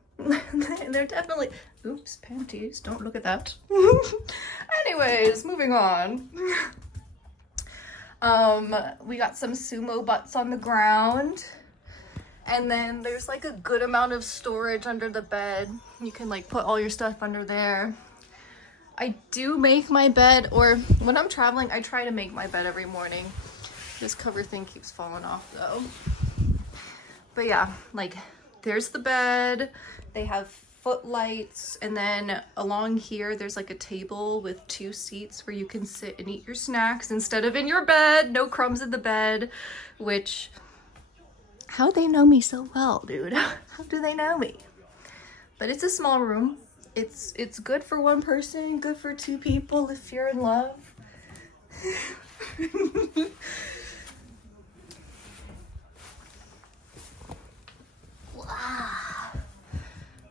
They're definitely, oops, panties, don't look at that. Anyways, moving on. We got some sumo butts on the ground, and then there's like a good amount of storage under the bed. You can like put all your stuff under there. I do make my bed, or when I'm traveling, I try to make my bed every morning. This cover thing keeps falling off though. But yeah, like there's the bed. They have footlights, and then along here there's like a table with 2 seats where you can sit and eat your snacks instead of in your bed. No crumbs in the bed, which, how they know me so well, dude? How do they know me? But it's a small room. It's good for 1 person, good for 2 people if you're in love.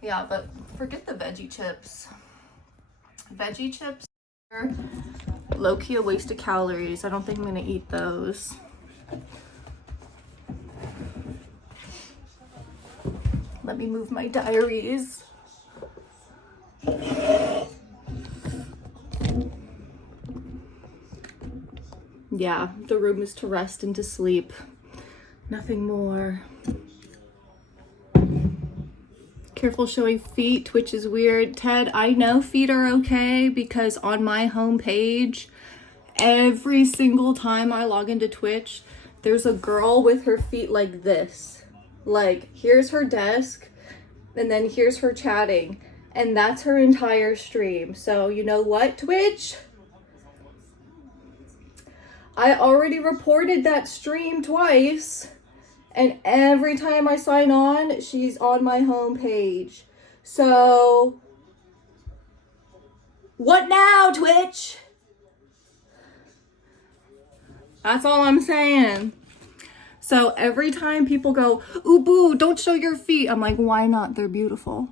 Yeah, but forget the veggie chips. Veggie chips are low-key a waste of calories. I don't think I'm gonna eat those. Let me move my diaries. Yeah, the room is to rest and to sleep. Nothing more. Careful showing feet, which is weird. Ted, I know feet are okay because on my homepage, every single time I log into Twitch, there's a girl with her feet like this. Like, here's her desk, and then here's her chatting, and that's her entire stream. So, you know what, Twitch? I already reported that stream twice. And every time I sign on, she's on my homepage. So, what now, Twitch? That's all I'm saying. So every time people go, ooh, boo, don't show your feet. I'm like, why not? They're beautiful.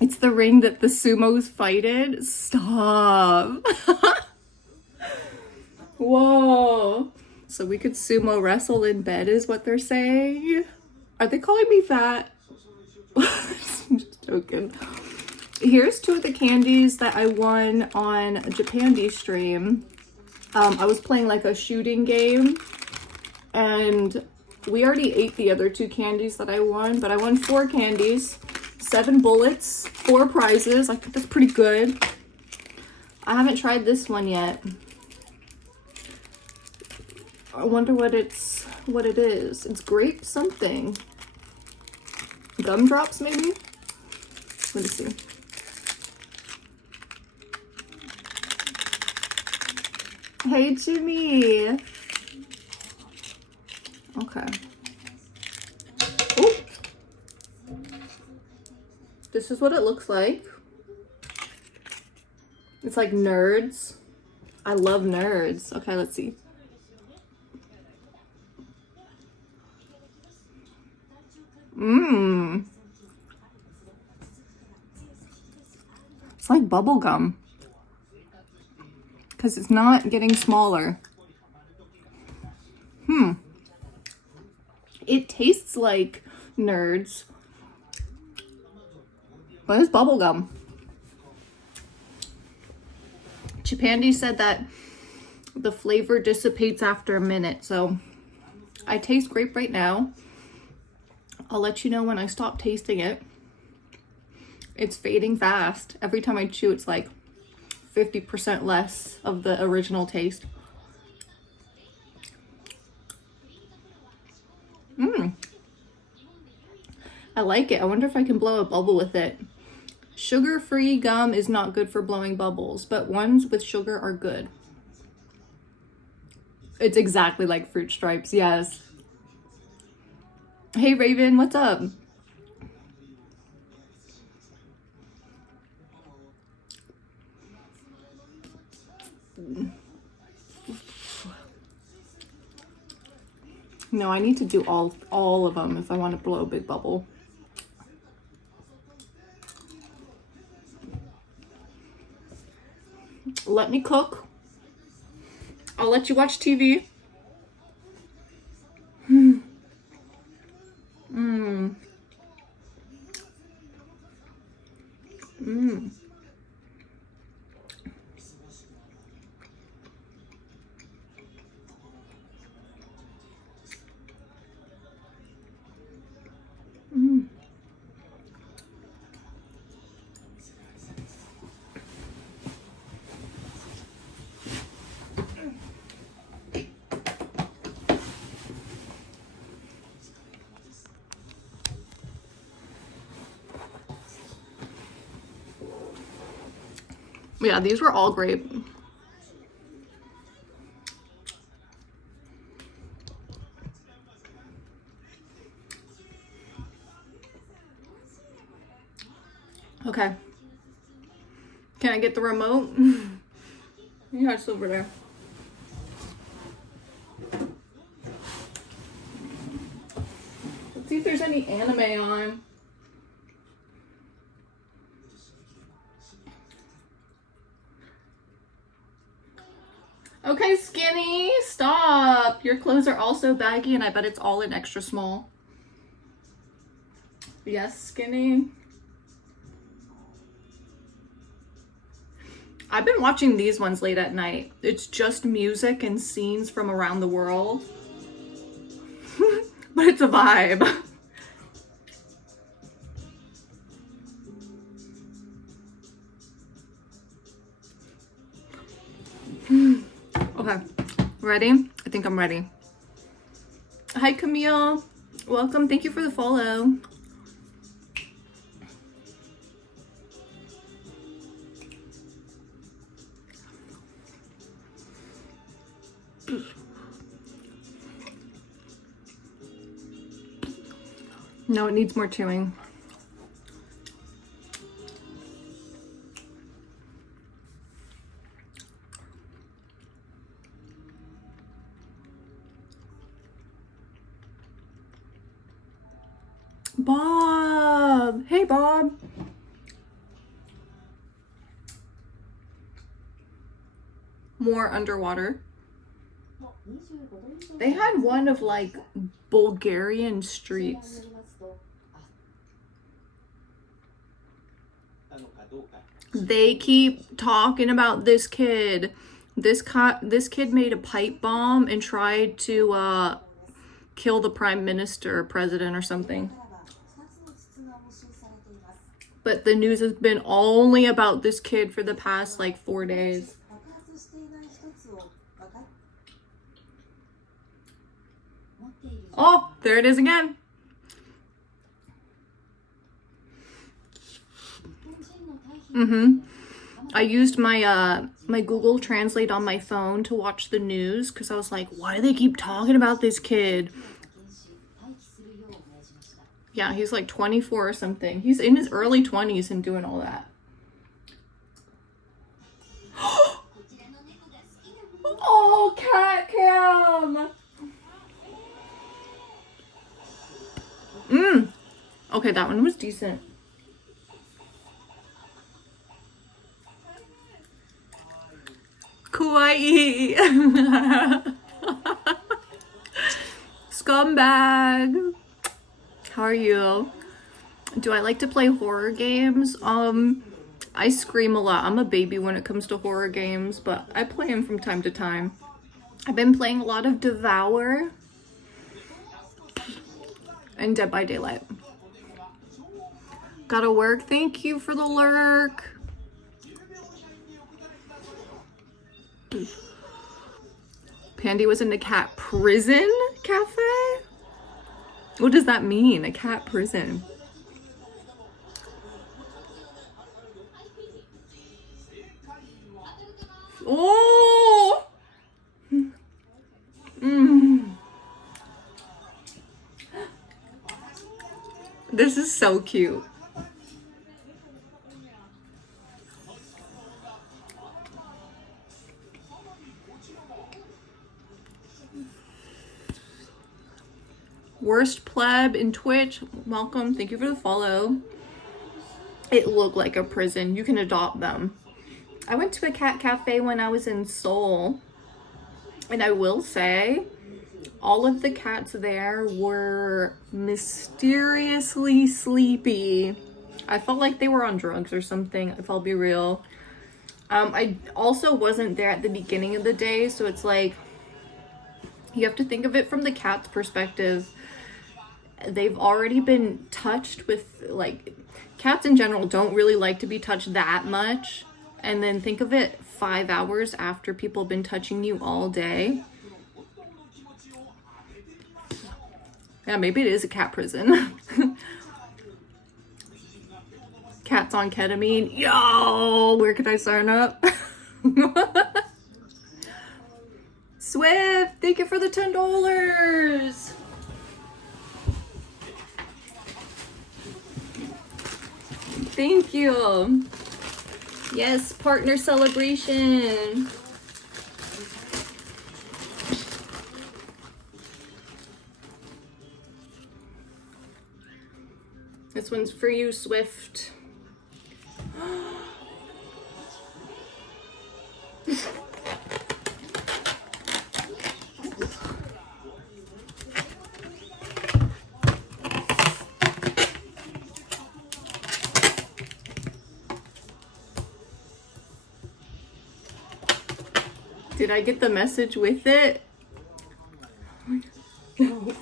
It's the ring that the sumos fighted. Stop. Whoa. So we could sumo wrestle in bed is what they're saying. Are they calling me fat? I'm just joking. Here's 2 of the candies that I won on Japandi's stream. I was playing like a shooting game, and we already ate the other 2 candies that I won, but I won 4 candies. 7 bullets, 4 prizes. I think that's pretty good. I haven't tried this one yet. I wonder what it is. It's grape something. Gumdrops maybe? Let me see. Hey, Jimmy. Okay. Ooh. This is what it looks like. It's like Nerds. I love Nerds. Okay, let's see. Mmm. It's like bubble gum. Because it's not getting smaller. It tastes like Nerds. But it's bubble gum. Chipandi said that the flavor dissipates after a minute. So I taste grape right now. I'll let you know when I stop tasting it. It's fading fast. Every time I chew, it's like 50% less of the original taste. I like it. I wonder if I can blow a bubble with it. Sugar-free gum is not good for blowing bubbles, but ones with sugar are good. It's exactly like Fruit Stripes, yes. Hey Raven, what's up? No, I need to do all of them if I want to blow a big bubble. Let me cook. I'll let you watch TV. Yeah, these were all great. Okay. Can I get the remote? Yeah, it's over there. Let's see if there's any anime on. Okay, Skinny, stop. Your clothes are also baggy and I bet it's all in extra small. Yes, Skinny. I've been watching these ones late at night. It's just music and scenes from around the world. But it's a vibe. Okay, ready? I think I'm ready. Hi, Camille. Welcome. Thank you for the follow. No, it needs more chewing. Bob! Hey, Bob! More underwater. They had one of like Bulgarian streets. They keep talking about this kid. This kid made a pipe bomb and tried to kill the prime minister or president or something. But the news has been only about this kid for the past like 4 days. Oh, there it is again. I used my my Google Translate on my phone to watch the news because I was like, why do they keep talking about this kid? Yeah, he's like 24 or something. He's in his early 20s and doing all that. Oh, cat cam. Okay, that one was decent. Kawaii. Scumbag. How are you? Do I like to play horror games? I scream a lot. I'm a baby when it comes to horror games, but I play them from time to time. I've been playing a lot of Devour and Dead by Daylight. Gotta work. Thank you for the lurk. Pandy was in a cat prison cafe? What does that mean? A cat prison? Oh! This is so cute. Worst pleb in Twitch. Welcome. Thank you for the follow. It looked like a prison. You can adopt them. I went to a cat cafe when I was in Seoul. And I will say, all of the cats there were mysteriously sleepy. I felt like they were on drugs or something, if I'll be real. I also wasn't there at the beginning of the day, so it's like, you have to think of it from the cat's perspective. They've already been touched with, like, cats in general don't really like to be touched that much. And then think of it 5 hours after people have been touching you all day. Yeah, maybe it is a cat prison. Cats on ketamine. Yo, where can I sign up? Swift, thank you for the $10. Thank you. Yes, partner celebration. This one's for you, Swift. Did I get the message with it? No.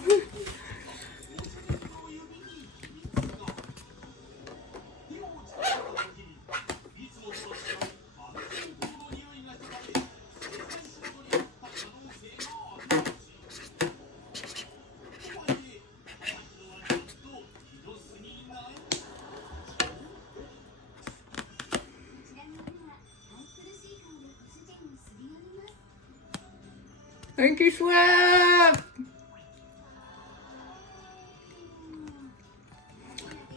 Thank you, Swift!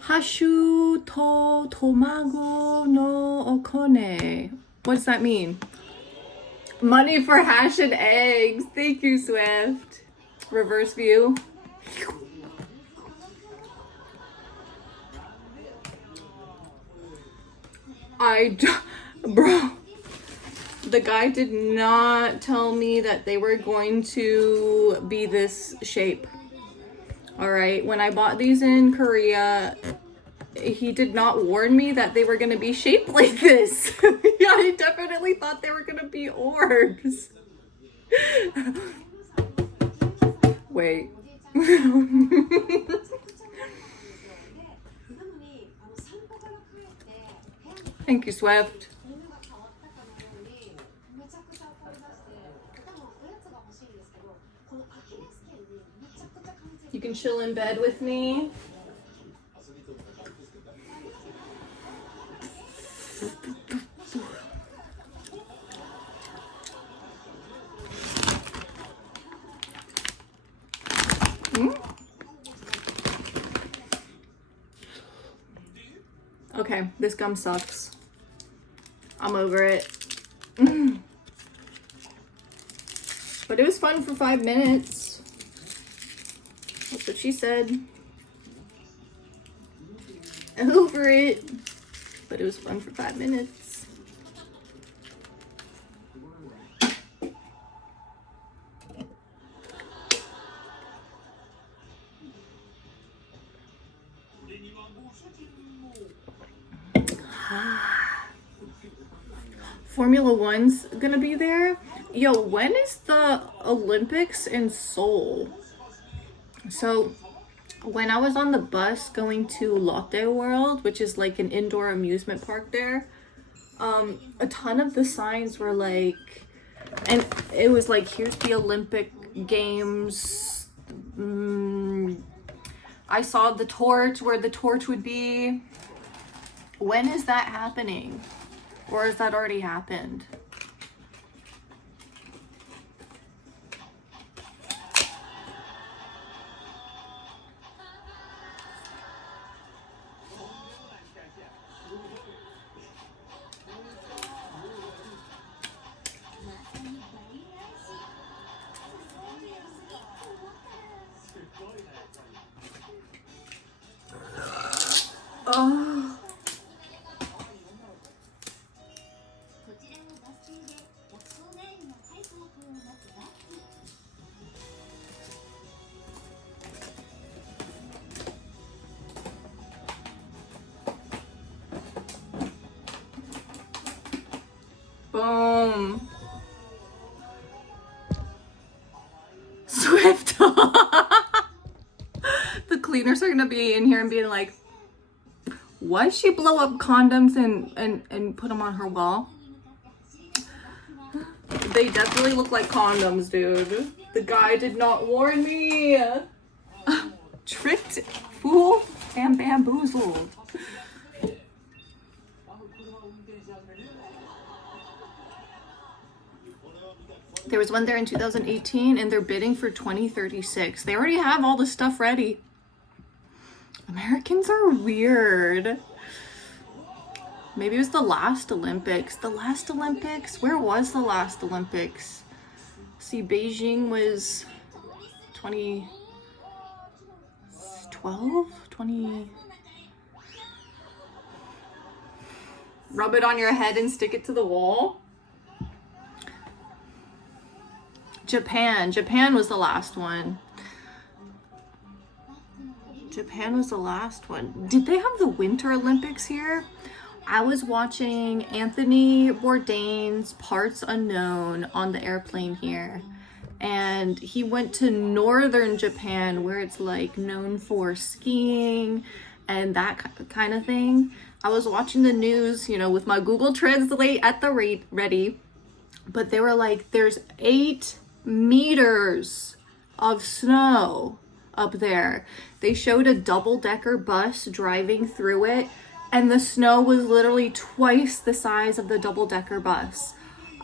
Hashu to tomago no okone. What does that mean? Money for hash and eggs. Thank you, Swift. Reverse view. Bro. The guy did not tell me that they were going to be this shape. All right, when I bought these in Korea, he did not warn me that they were going to be shaped like this. Yeah, I definitely thought they were going to be orbs. Wait. Thank you, Swift. You can chill in bed with me. Okay, this gum sucks. I'm over it. But it was fun for 5 minutes. That's what she said. Over it. But it was fun for 5 minutes. Formula One's gonna be there. Yo, when is the Olympics in Seoul? So when I was on the bus going to Lotte World, which is like an indoor amusement park there, a ton of the signs were like, and it was like, here's the Olympic Games. I saw the torch, where the torch would be. When is that happening? Or has that already happened? Oh. Boom. Swift. The cleaners are gonna be in here and being like, why'd she blow up condoms and put them on her wall? They definitely look like condoms, dude. The guy did not warn me. Tricked, fooled, and bamboozled. There was one there in 2018 and they're bidding for 2036. They already have all the stuff ready. Americans are weird. Maybe it was the last Olympics. The last Olympics? Where was the last Olympics? See, Beijing was 2012? 20... Rub it on your head and stick it to the wall? Japan. Japan was the last one. Japan was the last one. Did they have the Winter Olympics here? I was watching Anthony Bourdain's Parts Unknown on the airplane here. And he went to northern Japan where it's like known for skiing and that kind of thing. I was watching the news, you know, with my Google Translate at the ready. But they were like, there's 8 meters of snow up there. They showed a double-decker bus driving through it, and the snow was literally twice the size of the double-decker bus.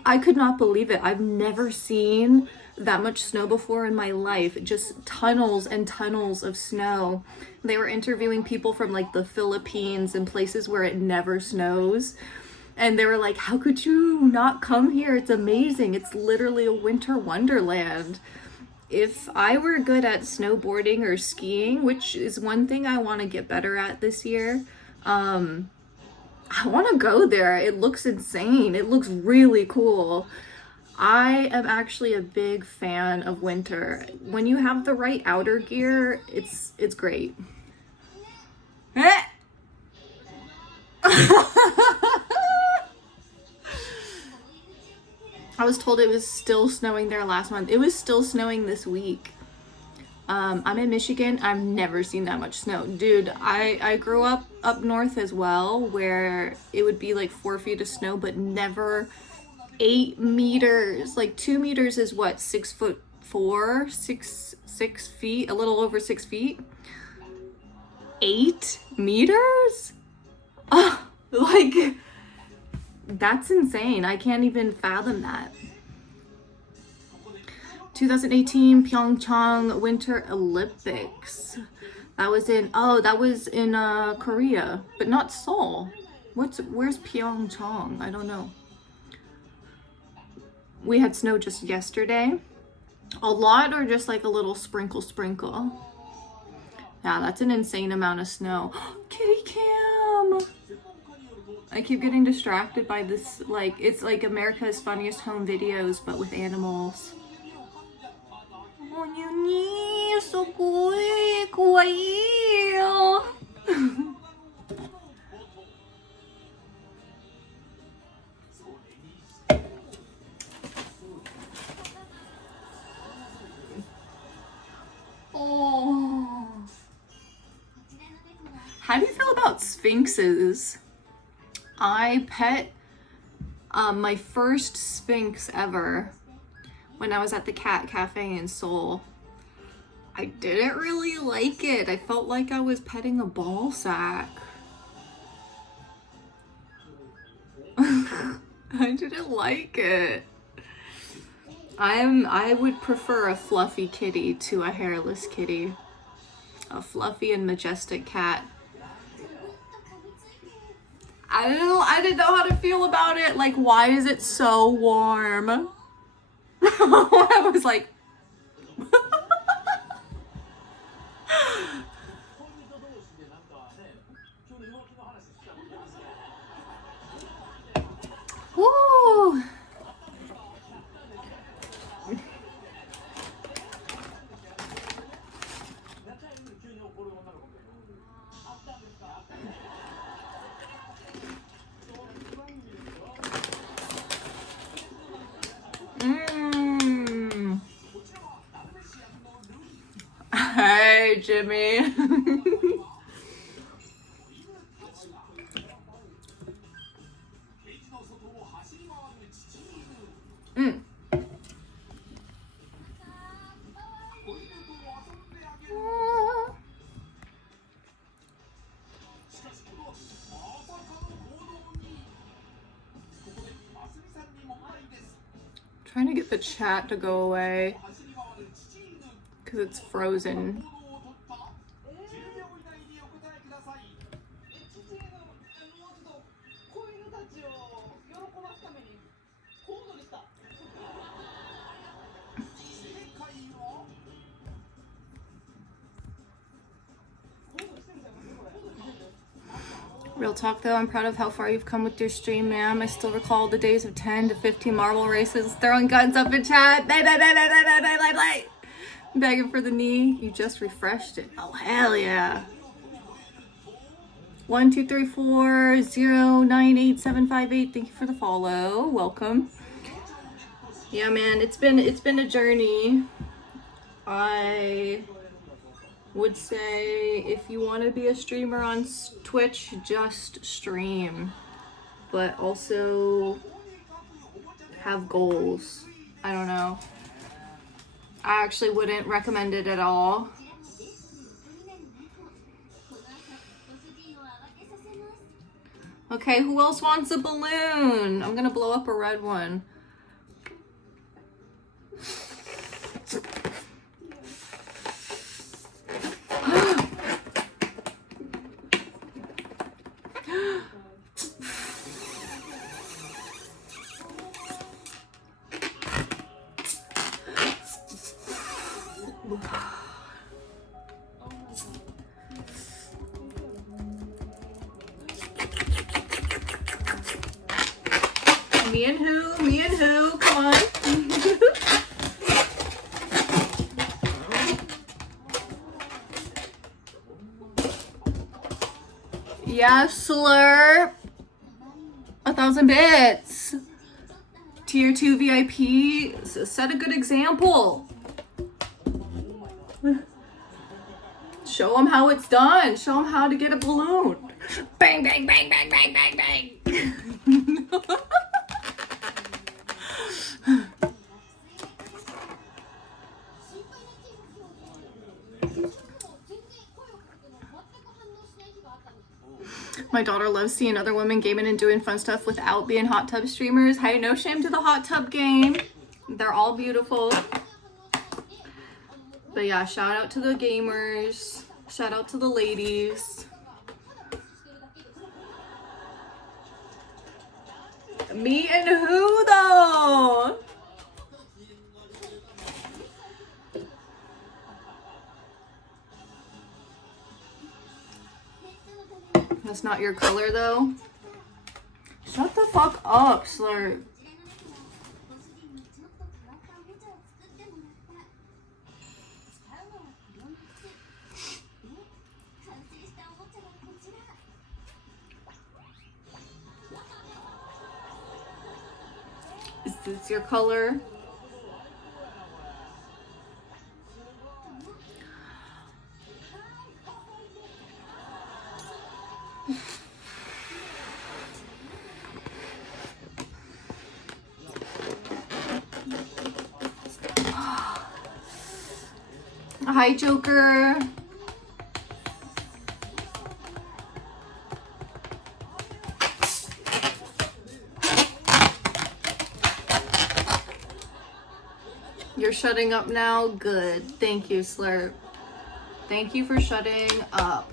I could not believe it. I've never seen that much snow before in my life. Just tunnels and tunnels of snow. They were interviewing people from like the Philippines and places where it never snows. And they were like, how could you not come here? It's amazing. It's literally a winter wonderland. If I were good at snowboarding or skiing, which is one thing I want to get better at this year, I want to go there. It looks insane. It looks really cool. I am actually a big fan of winter. When you have the right outer gear, it's great. I was told it was still snowing there last month. It was still snowing this week. I'm in Michigan. I've never seen that much snow. Dude, I grew up north as well, where it would be like 4 feet of snow, but never 8 meters. Like 2 meters is what, 6'4", 6 feet, a little over 6 feet. 8 meters? Like That's insane. I can't even fathom that. 2018 Pyeongchang Winter Olympics. That was in Korea, but not Seoul. Where's Pyeongchang? I don't know. We had snow just yesterday. A lot or just like a little sprinkle? Yeah, that's an insane amount of snow. Kitty cam! I keep getting distracted by this, like, it's like America's Funniest Home Videos, but with animals. Oh, you so kawaii. Oh. How do you feel about sphinxes? I pet my first sphinx ever when I was at the cat cafe in Seoul. I didn't really like it. I felt like I was petting a ball sack. I didn't like it. I would prefer a fluffy kitty to a hairless kitty. A fluffy and majestic cat. I didn't know how to feel about it. Like, why is it so warm? I was like, woo. Hey, Jimmy. Trying to get the chat to go away because it's frozen. Real talk though, I'm proud of how far you've come with your stream, ma'am. I still recall the days of 10 to 15 marble races, throwing guns up in chat. Bye. Begging for the knee. You just refreshed it. Oh, hell yeah. 12340987558. Thank you for the follow. Welcome. Yeah, man, it's been a journey. I would say if you want to be a streamer on Twitch, just stream, but also have goals. I don't know. I actually wouldn't recommend it at all. Okay, who else wants a balloon? I'm gonna blow up a red one. Me and who? Come on. Yeah, slurp. 1,000 bits. Tier 2 VIP. Set a good example. Show them how it's done. Show them how to get a balloon. Bang, bang, bang, bang, bang, bang, bang. My daughter loves seeing other women gaming and doing fun stuff without being hot tub streamers. Hey, no shame to the hot tub game. They're all beautiful. But yeah, shout out to the gamers. Shout out to the ladies. Me and who though? That's not your color though. Shut the fuck up, Slurp. Is this your color? Hi, Joker. You're shutting up now? Good. Thank you, Slurp. Thank you for shutting up.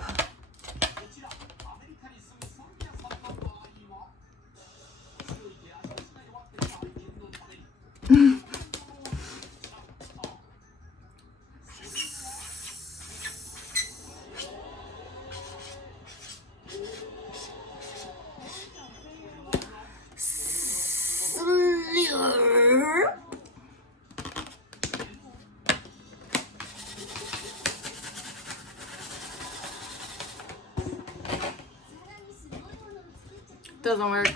Doesn't work.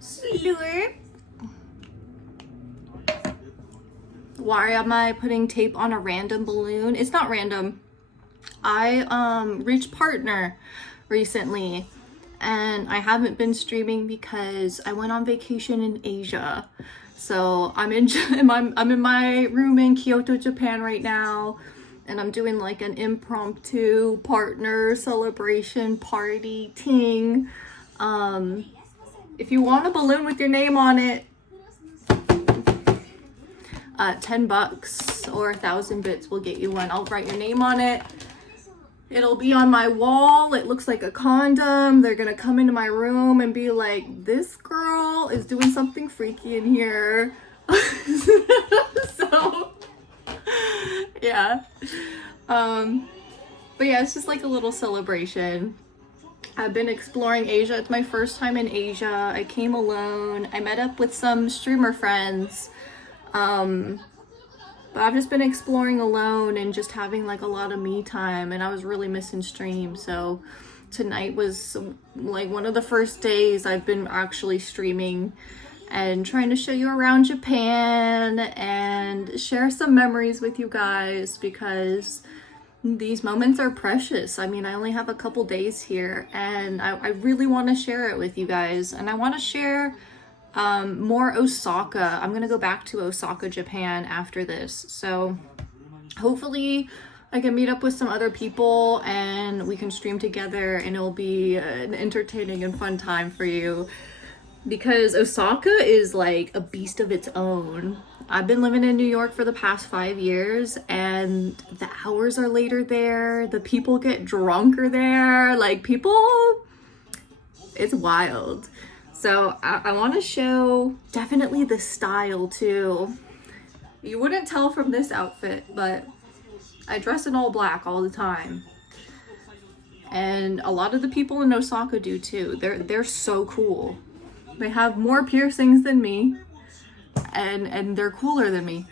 Slurp. Why am I putting tape on a random balloon? It's not random. I reached partner recently and I haven't been streaming because I went on vacation in Asia. So I'm in my room in Kyoto, Japan right now, and I'm doing like an impromptu partner celebration party ting. If you want a balloon with your name on it, $10 or 1,000 bits will get you one. I'll write your name on it. It'll be on my wall. It looks like a condom. They're gonna come into my room and be like, this girl is doing something freaky in here. So, yeah. But yeah, it's just like a little celebration. I've been exploring Asia. It's my first time in Asia. I came alone. I met up with some streamer friends. But I've just been exploring alone and just having like a lot of me time, and I was really missing stream. So tonight was like one of the first days I've been actually streaming and trying to show you around Japan and share some memories with you guys, because these moments are precious. I mean, I only have a couple days here and I really want to share it with you guys. And I want to share more Osaka. I'm gonna go back to Osaka, Japan after this. So hopefully I can meet up with some other people and we can stream together and it'll be an entertaining and fun time for you, because Osaka is like a beast of its own. I've been living in New York for the past 5 years and the hours are later there. The people get drunker there. Like people, it's wild. So I want to show definitely the style too. You wouldn't tell from this outfit, but I dress in all black all the time. And a lot of the people in Osaka do too. They're so cool. They have more piercings than me, and they're cooler than me.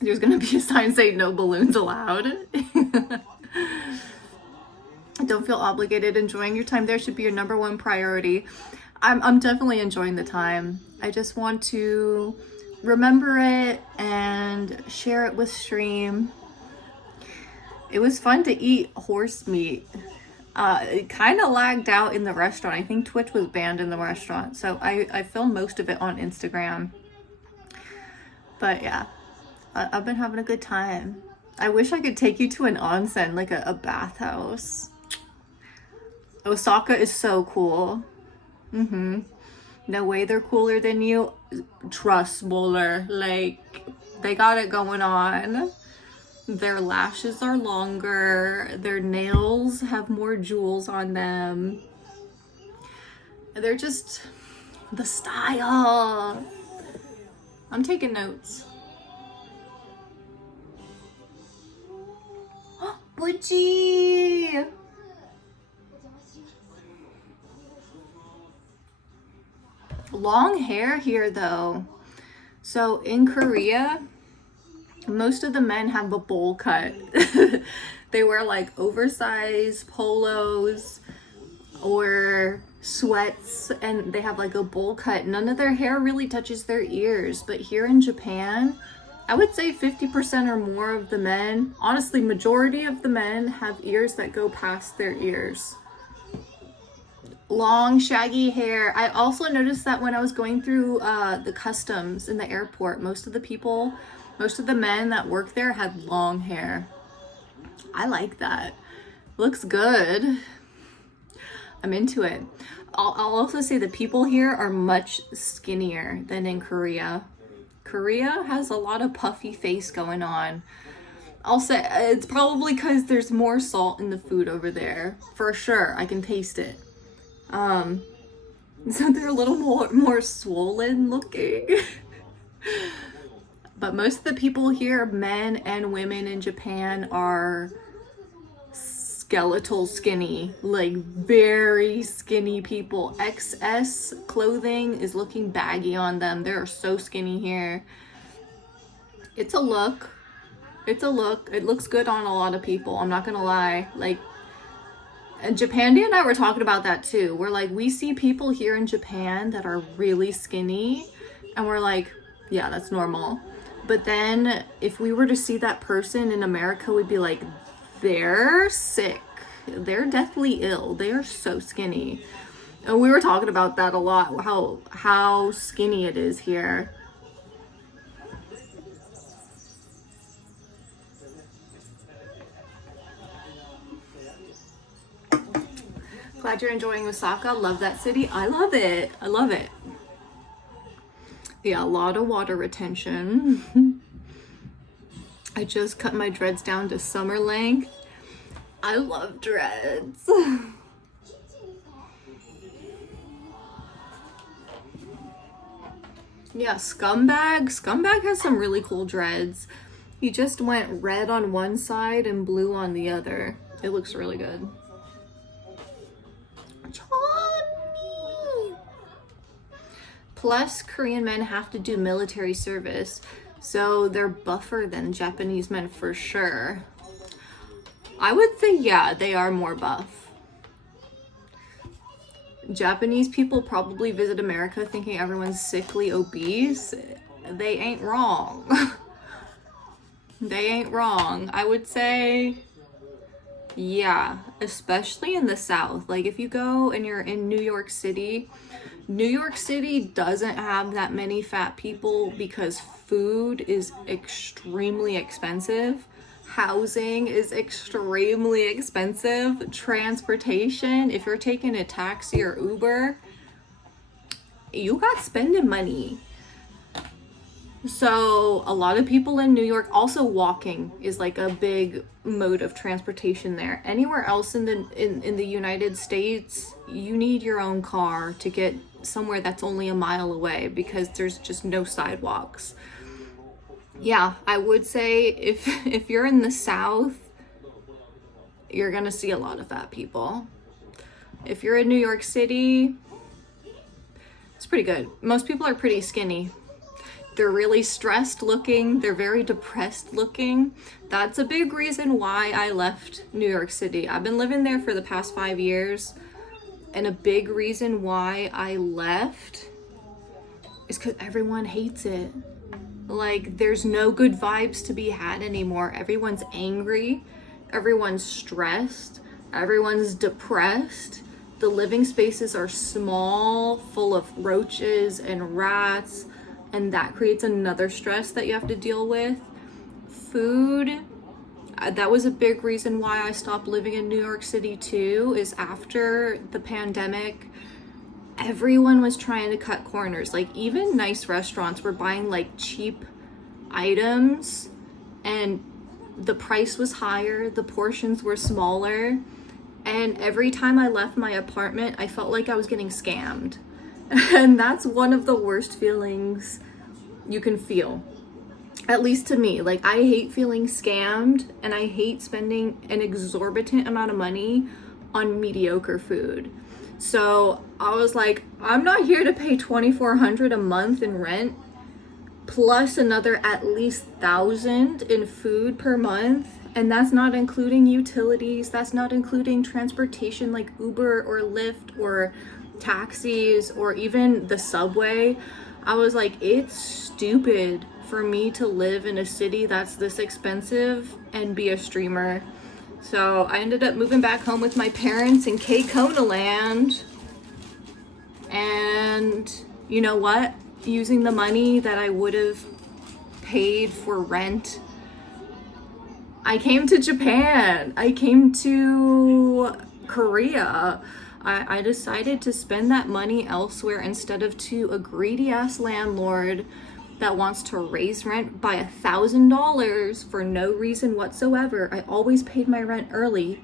There's gonna be a sign saying no balloons allowed. Don't feel obligated. Enjoying your time there should be your #1 priority. I'm definitely enjoying the time. I just want to remember it and share it with stream. It was fun to eat horse meat. It kind of lagged out in the restaurant. I think Twitch was banned in the restaurant, so I filmed most of it on Instagram. But yeah, I've been having a good time. I wish I could take you to an onsen, like a bathhouse. Osaka is so cool. No way they're cooler than you. Trust, Bowler. Like, they got it going on. Their lashes are longer. Their nails have more jewels on them. They're just the style. I'm taking notes. Butchie! Long hair here though. So in Korea, most of the men have a bowl cut. They wear like oversized polos or sweats and they have like a bowl cut. None of their hair really touches their ears. But here in Japan, I would say 50% or more of the men, honestly, majority of the men have ears that go past their ears. Long, shaggy hair. I also noticed that when I was going through the customs in the airport, most of the men that work there had long hair. I like that. Looks good. I'm into it. I'll also say the people here are much skinnier than in Korea. Korea has a lot of puffy face going on. I'll say it's probably because there's more salt in the food over there. For sure, I can taste it. So they're a little more swollen looking. But most of the people here, men and women in Japan, are skeletal skinny, like very skinny people. XS clothing is looking baggy on them. They're so skinny here. It's a look. It's a look. It looks good on a lot of people. I'm not gonna lie. Like, Japandy and I were talking about that too. We're like, we see people here in Japan that are really skinny and we're like, yeah, that's normal. But then if we were to see that person in America, we'd be like, they're sick. They're deathly ill. They are so skinny. And we were talking about that a lot, how skinny it is here. Glad you're enjoying Osaka. Love that city. I love it. I love it. Yeah, a lot of water retention. I just cut my dreads down to summer length. I love dreads. Yeah, Scumbag. Scumbag has some really cool dreads. He just went red on one side and blue on the other. It looks really good. Johnny! Plus, Korean men have to do military service, so they're buffer than Japanese men for sure. I would say, yeah, they are more buff. Japanese people probably visit America thinking everyone's sickly obese. They ain't wrong. They ain't wrong. I would say, yeah, especially in the South. Like if you go and you're in New York City doesn't have that many fat people because food is extremely expensive. Housing is extremely expensive. Transportation, if you're taking a taxi or Uber, you got spending money. So a lot of people in New York, also walking is like a big mode of transportation there. Anywhere else in the United States, you need your own car to get somewhere that's only a mile away because there's just no sidewalks. Yeah, I would say if you're in the South, you're gonna see a lot of fat people. If you're in New York City, it's pretty good. Most people are pretty skinny. They're really stressed looking. They're very depressed looking. That's a big reason why I left New York City. I've been living there for the past 5 years. And a big reason why I left is because everyone hates it. Like, there's no good vibes to be had anymore. Everyone's angry. Everyone's stressed. Everyone's depressed. The living spaces are small, full of roaches and rats, and that creates another stress that you have to deal with. Food, that was a big reason why I stopped living in New York City too, is after the pandemic, everyone was trying to cut corners. Like, even nice restaurants were buying like cheap items and the price was higher, the portions were smaller, and every time I left my apartment, I felt like I was getting scammed. And that's one of the worst feelings you can feel. At least to me. Like, I hate feeling scammed, and I hate spending an exorbitant amount of money on mediocre food. So I was like, I'm not here to pay $2,400 a month in rent, plus another at least $1,000 in food per month. And that's not including utilities. That's not including transportation like Uber or Lyft or taxis or even the subway. I was like, it's stupid for me to live in a city that's this expensive and be a streamer. So I ended up moving back home with my parents in Kyoto land. And you know what? Using the money that I would have paid for rent, I came to Japan. I came to Korea. I decided to spend that money elsewhere instead of to a greedy ass landlord that wants to raise rent by $1,000 for no reason whatsoever. I always paid my rent early,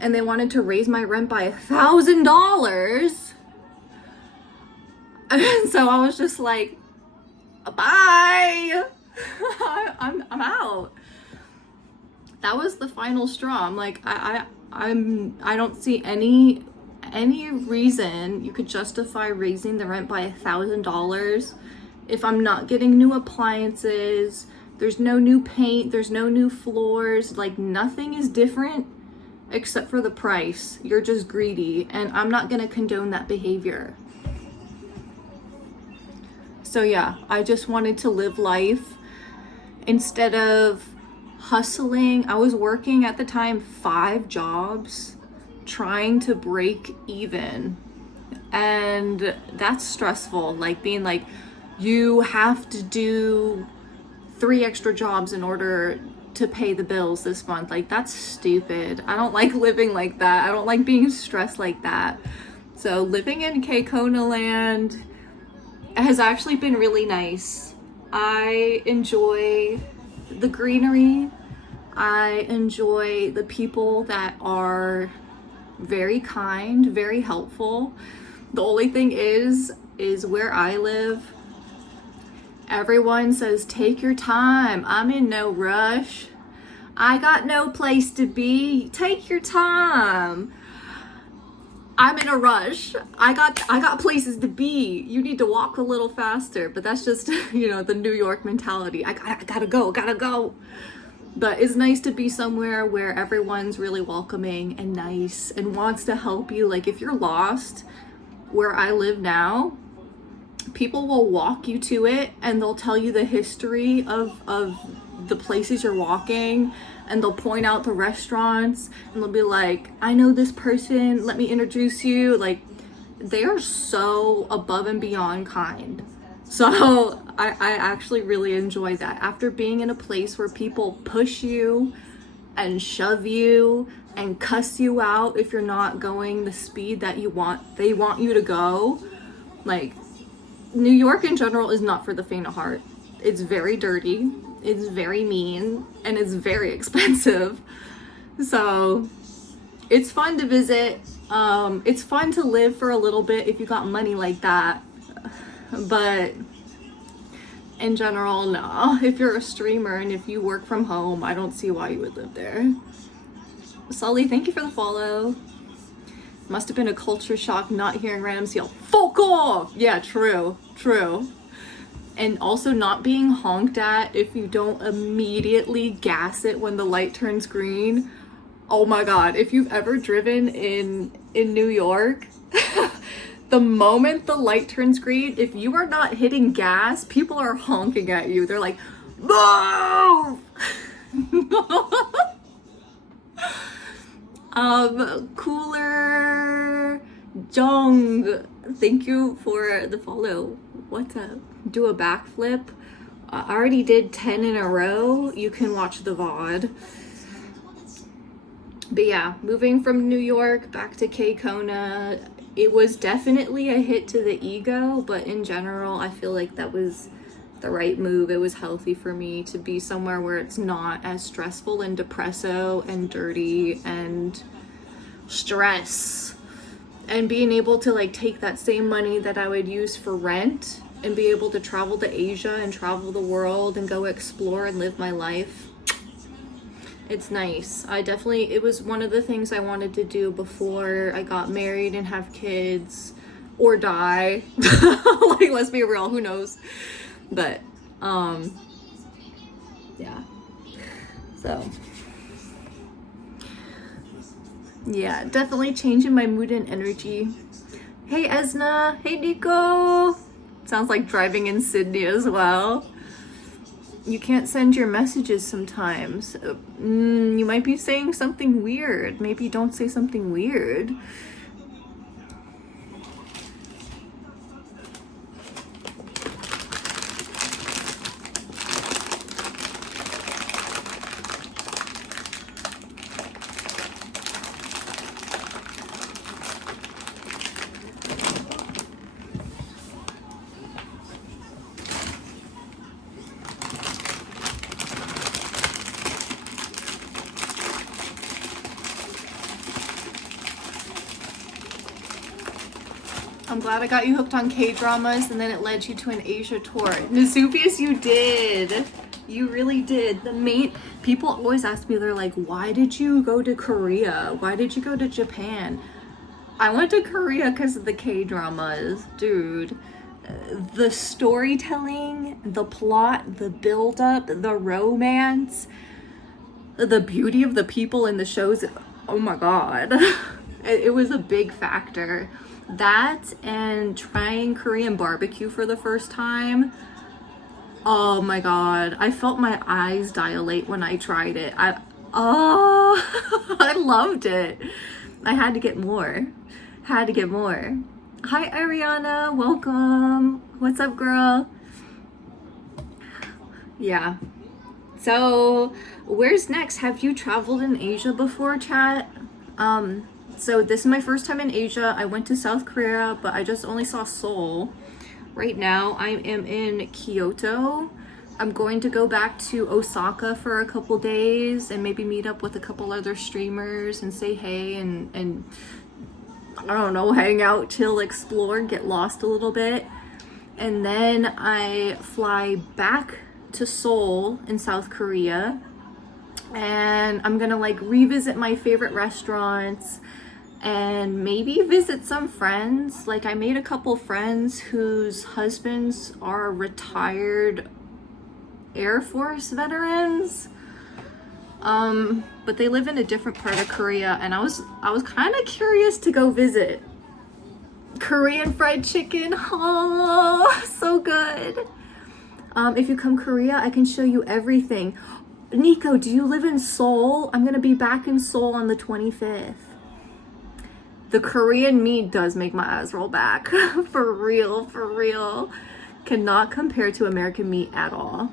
and they wanted to raise my rent by $1,000. And so I was just like, bye. I'm out. That was the final straw. I'm like, I don't see any reason you could justify raising the rent by $1,000 if I'm not getting new appliances. There's no new paint, there's no new floors, like nothing is different except for the price. You're just greedy, and I'm not gonna condone that behavior. So yeah, I just wanted to live life instead of hustling. I was working at the time 5 jobs trying to break even, and that's stressful. Like, being like, you have to do 3 extra jobs in order to pay the bills this month. Like, that's stupid. I don't like living like that. I don't like being stressed like that. So living in Kekona land has actually been really nice. I enjoy the greenery. I enjoy the people that are very kind, very helpful. The only thing is where I live, everyone says, take your time. I'm in no rush. I got no place to be. Take your time. I'm in a rush. I got places to be. You need to walk a little faster. But that's just, the New York mentality. I gotta go. But it's nice to be somewhere where everyone's really welcoming and nice and wants to help you. Like, if you're lost, where I live now, people will walk you to it, and they'll tell you the history of the places you're walking, and they'll point out the restaurants, and they'll be like, I know this person, let me introduce you. Like, they are so above and beyond kind. So I actually really enjoy that. After being in a place where people push you and shove you and cuss you out if you're not going the speed that they want you to go, like, New York in general is not for the faint of heart. It's very dirty, it's very mean, and it's very expensive. So it's fun to visit. It's fun to live for a little bit if you got money like that. But in general, no. If you're a streamer and if you work from home, I don't see why you would live there. Sully, thank you for the follow. Must have been a culture shock not hearing randoms yell, "Fuck off!" Yeah, true. and also not being honked at if you don't immediately gas it when the light turns green. Oh my god, if you've ever driven in New York, the moment the light turns green, if you are not hitting gas, people are honking at you. They're like, move! Cooler Jong, thank you for the follow. What's up? Do a backflip. I already did 10 in a row. You can watch the VOD. But yeah, moving from New York back to Kona, it was definitely a hit to the ego, but in general, I feel like that was the right move. It was healthy for me to be somewhere where it's not as stressful and depresso and dirty and stress. And being able to like take that same money that I would use for rent and be able to travel to Asia and travel the world and go explore and live my life. It's nice. It was one of the things I wanted to do before I got married and have kids or die. Like, let's be real, who knows? But, yeah. So, yeah, definitely changing my mood and energy. Hey, Esna. Hey, Nico. Sounds like driving in Sydney as well. You can't send your messages sometimes. You might be saying something weird. Maybe don't say something weird. I'm glad I got you hooked on K-dramas and then it led you to an Asia tour. Nasubius, you did. You really did. People always ask me, they're like, why did you go to Korea? Why did you go to Japan? I went to Korea because of the K-dramas, dude. The storytelling, the plot, the build-up, the romance, the beauty of the people in the shows. Oh my god. It was a big factor. That and trying Korean barbecue for the first time. Oh my god. I felt my eyes dilate when I tried it. I loved it. I had to get more. Hi Ariana, welcome. What's up, girl? Yeah. So, where's next? Have you traveled in Asia before, chat? So this is my first time in Asia. I went to South Korea, but I just only saw Seoul. Right now, I am in Kyoto. I'm going to go back to Osaka for a couple days and maybe meet up with a couple other streamers and say hey and I don't know, hang out, chill, explore, get lost a little bit. And then I fly back to Seoul in South Korea. And I'm gonna like revisit my favorite restaurants and maybe visit some friends. Like, I made a couple friends whose husbands are retired Air Force veterans. But they live in a different part of Korea, and I was kind of curious to go visit. Korean fried chicken, oh, so good. If you come Korea, I can show you everything. Nico, do you live in Seoul? I'm gonna be back in Seoul on the 25th. The Korean meat does make my eyes roll back. For real. Cannot compare to American meat at all.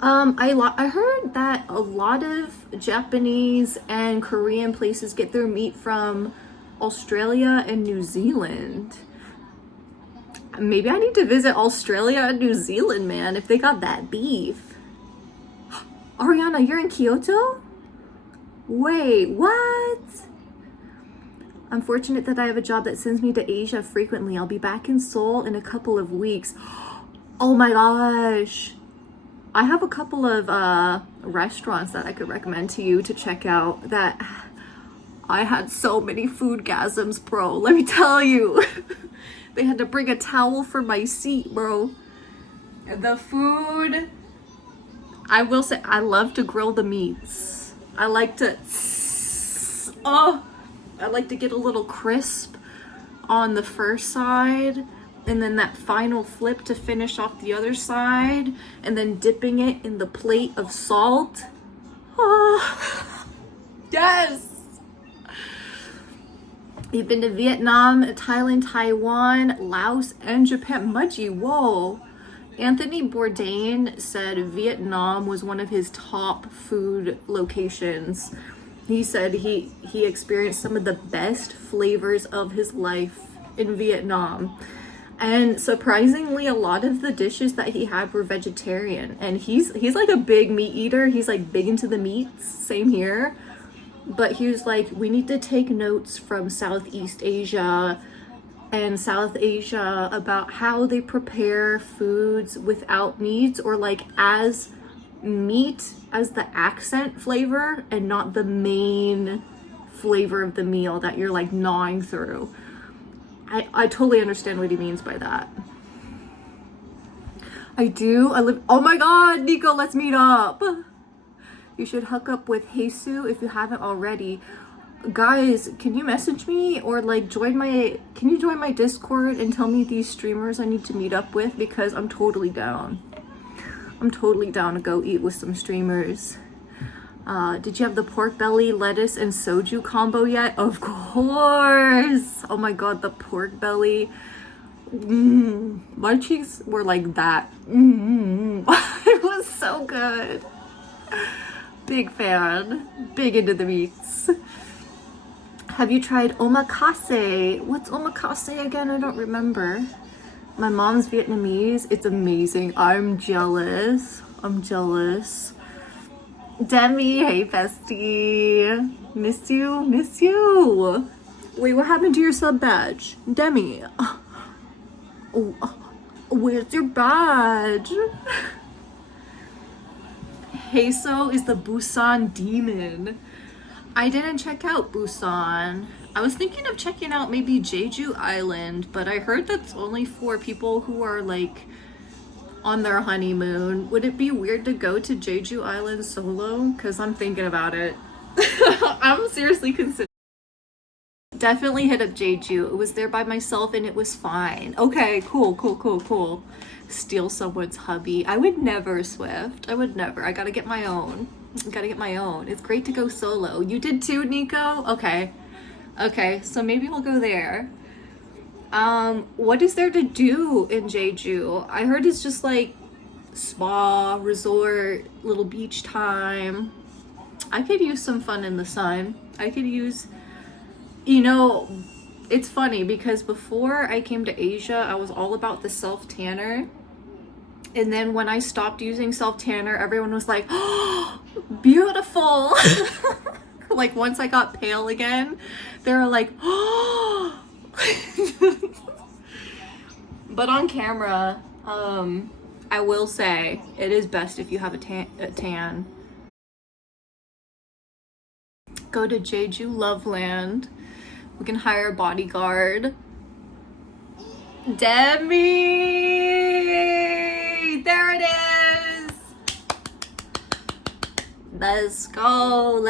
I heard that a lot of Japanese and Korean places get their meat from Australia and New Zealand. Maybe I need to visit Australia and New Zealand, man, if they got that beef. Ariana, you're in Kyoto? Wait, what? I'm fortunate that I have a job that sends me to Asia frequently. I'll be back in Seoul in a couple of weeks. Oh my gosh. I have a couple of restaurants that I could recommend to you to check out that I had so many foodgasms, bro. Let me tell you. They had to bring a towel for my seat, bro. The food, I will say, I love to grill the meats. I like to, I like to get a little crisp on the first side, and then that final flip to finish off the other side, and then dipping it in the plate of salt. Oh, yes. You've been to Vietnam, Thailand, Taiwan, Laos, and Japan. Mudgy, whoa. Anthony Bourdain said Vietnam was one of his top food locations. He said he experienced some of the best flavors of his life in Vietnam. And surprisingly, a lot of the dishes that he had were vegetarian. And he's like a big meat eater. He's like big into the meats. Same here. But he was like, we need to take notes from Southeast Asia and South Asia about how they prepare foods without meat, or like as meat as the accent flavor and not the main flavor of the meal that you're like gnawing through. I totally understand what he means by that. I do. Oh my god, Nico, let's meet up. You should hook up with Heisu if you haven't already. Guys, can you message me or like can you join my Discord and tell me these streamers I need to meet up with, because I'm totally down. I'm totally down to go eat with some streamers. Did you have the pork belly, lettuce, and soju combo yet? Of course. Oh my god, the pork belly. My cheeks were like that. It was so good. Big fan. Big into the meats. Have you tried omakase? What's omakase again? I don't remember. My mom's Vietnamese. It's amazing. I'm jealous. Demi, hey bestie. Miss you. Wait, what happened to your sub badge? Demi. Oh, where's your badge? Heiso is the Busan demon. I didn't check out Busan. I was thinking of checking out maybe Jeju Island, but I heard that's only for people who are like on their honeymoon. Would it be weird to go to Jeju Island solo? Because I'm thinking about it. I'm seriously considering. Definitely hit up Jeju. It was there by myself and it was fine. Okay, cool. Steal someone's hubby. I would never, Swift. I would never. I gotta get my own. It's great to go solo. You did too, Nico? Okay, so maybe we'll go there. What is there to do in Jeju? I heard it's just like spa, resort, little beach time. I could use some fun in the sun. I could use, it's funny because before I came to Asia, I was all about the self-tanner. And then when I stopped using self-tanner, everyone was like, oh, beautiful. Like once I got pale again, they were like, oh. But on camera, I will say it is best if you have a tan. Go to Jeju Loveland. We can hire a bodyguard. Demi! There it is! Let's go!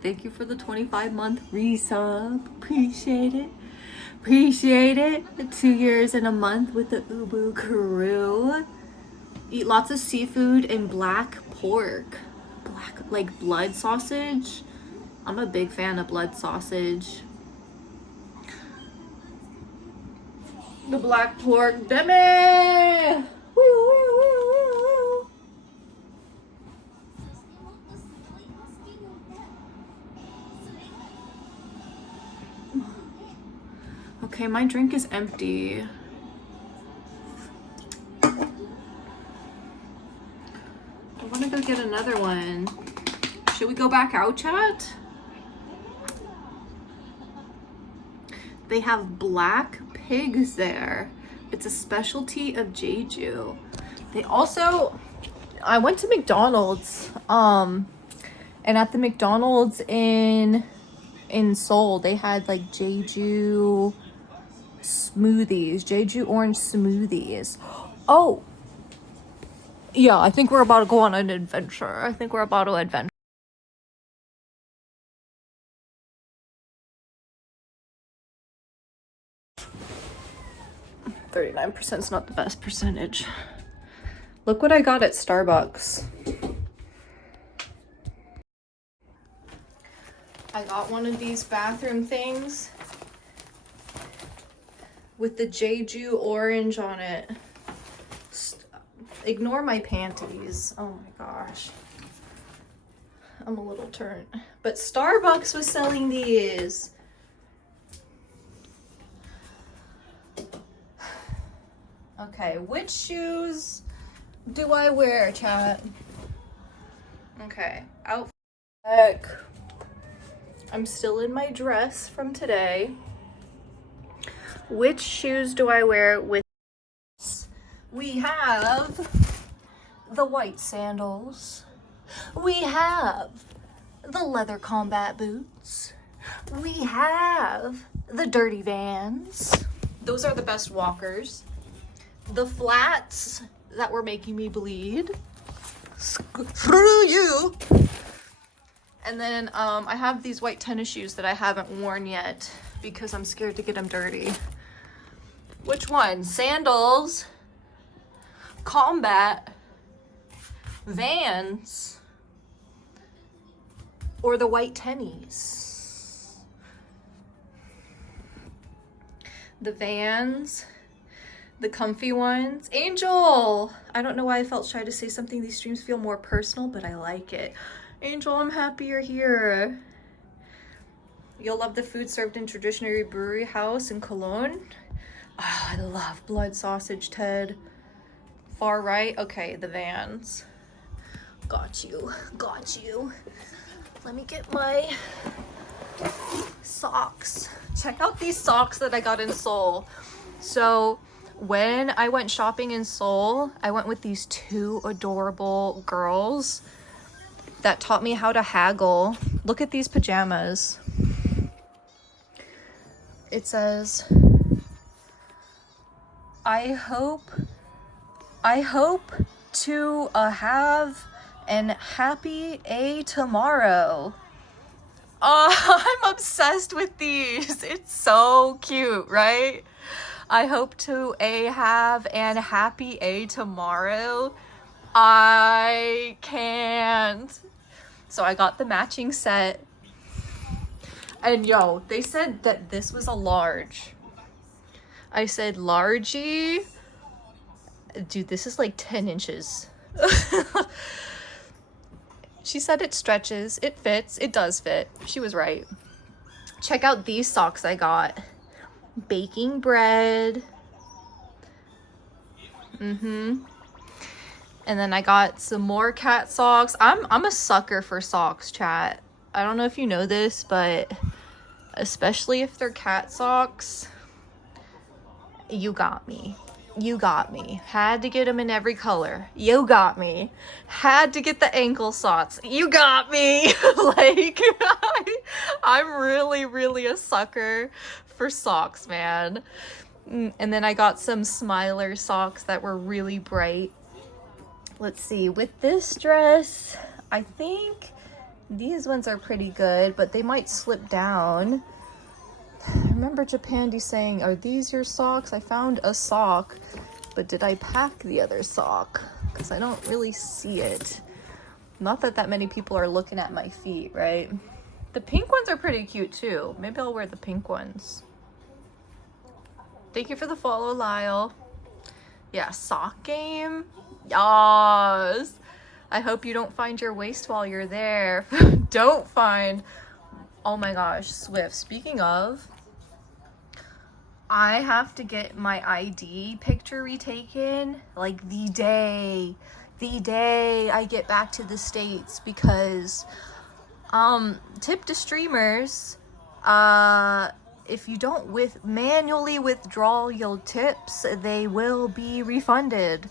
Thank you for the 25-month resub. Appreciate it. 2 years and a month with the Ubu crew. Eat lots of seafood and black pork. Like blood sausage. I'm a big fan of blood sausage. The black pork, Demi! Woo. Okay, my drink is empty. I want to go get another one. Should we go back out, chat? They have black pigs there. It's a specialty of Jeju. They also, I went to McDonald's, and at the McDonald's in Seoul, they had like Jeju smoothies. Jeju orange smoothies. Oh! Yeah, I think we're about to go on an adventure. I think we're about to adventure. 39% is not the best percentage. Look what I got at Starbucks. I got one of these bathroom things with the Jeju orange on it. Ignore my panties. Oh my gosh. I'm a little turned. But Starbucks was selling these. Okay, which shoes do I wear, chat? Okay, outfit. I'm still in my dress from today. Which shoes do I wear with this? We have the white sandals. We have the leather combat boots. We have the dirty Vans. Those are the best walkers. The flats that were making me bleed. Screw you! And then I have these white tennis shoes that I haven't worn yet because I'm scared to get them dirty. Which one? Sandals, combat, Vans, or the white tennies? The Vans, the comfy ones. Angel! I don't know why I felt shy to say something. These streams feel more personal, but I like it. Angel, I'm happy you're here. You'll love the food served in traditional brewery house in Cologne. Oh, I love blood sausage, Ted. Far right? Okay, the Vans. Got you. Got you. Let me get my socks. Check out these socks that I got in Seoul. So when I went shopping in Seoul, I went with these two adorable girls that taught me how to haggle. Look at these pajamas. It says, I hope to have an happy tomorrow. I'm obsessed with these. It's so cute, right? I hope to have an happy tomorrow. I can't. So I got the matching set. And yo, they said that this was a large. I said, largey? Dude, this is like 10 inches. She said it stretches, it fits, it does fit. She was right. Check out these socks I got. Baking bread. And then I got some more cat socks. I'm a sucker for socks, chat. I don't know if you know this, but especially if they're cat socks, you got me. You got me. Had to get them in every color. You got me. Had to get the ankle socks. You got me. Like, I'm really, really a sucker for socks, man. And then I got some Smiler socks that were really bright. Let's see. With this dress, I think these ones are pretty good, but they might slip down. I remember Japandi saying, are these your socks? I found a sock, but did I pack the other sock? Because I don't really see it. Not that many people are looking at my feet, right? The pink ones are pretty cute too. Maybe I'll wear the pink ones. Thank you for the follow, Lyle. Yeah, sock game. Yes. I hope you don't find your waist while you're there. Don't find. Oh my gosh, Swift. Speaking of, I have to get my ID picture retaken like the day I get back to the States, because tip to streamers, if you don't manually withdraw your tips, they will be refunded.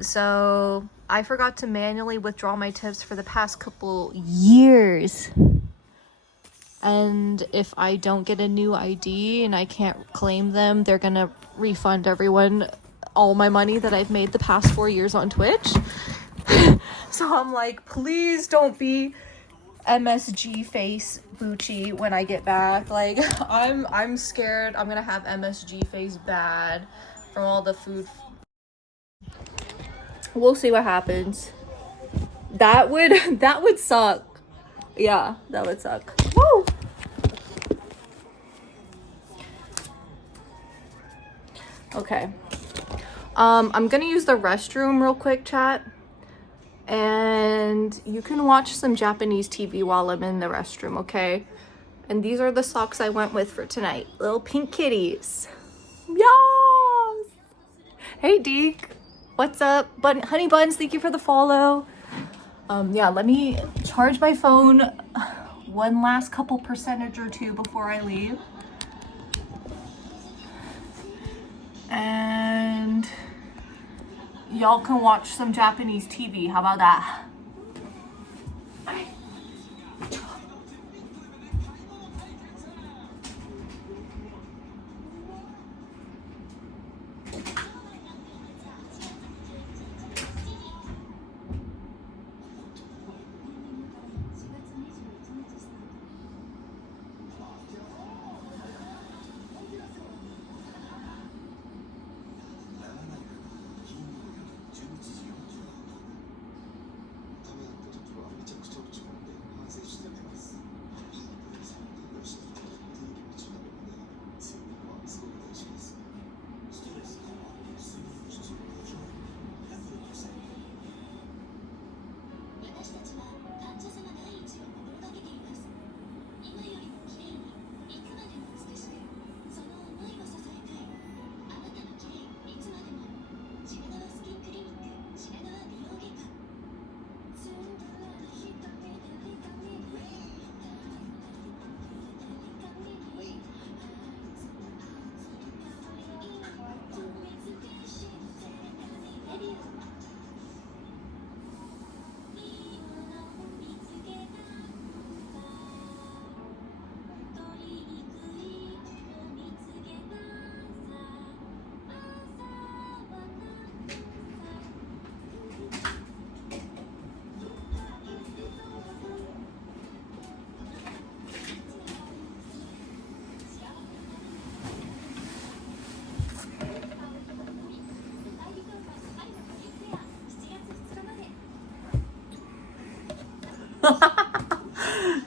So I forgot to manually withdraw my tips for the past couple years. and if I don't get a new ID and I can't claim them, they're gonna refund everyone all my money that I've made the past 4 years on Twitch. So I'm like, please don't be MSG face Bucci when I get back. Like, I'm scared I'm gonna have MSG face bad from all the food. We'll see what happens. That would suck. Yeah, that would suck. Woo! Okay. I'm gonna use the restroom real quick, chat. And you can watch some Japanese TV while I'm in the restroom, okay? And these are the socks I went with for tonight. Little pink kitties. Yes! Hey, Deke. What's up? Honey Buns, thank you for the follow. Yeah, let me charge my phone one last couple percentage or two before I leave. And y'all can watch some Japanese TV. How about that?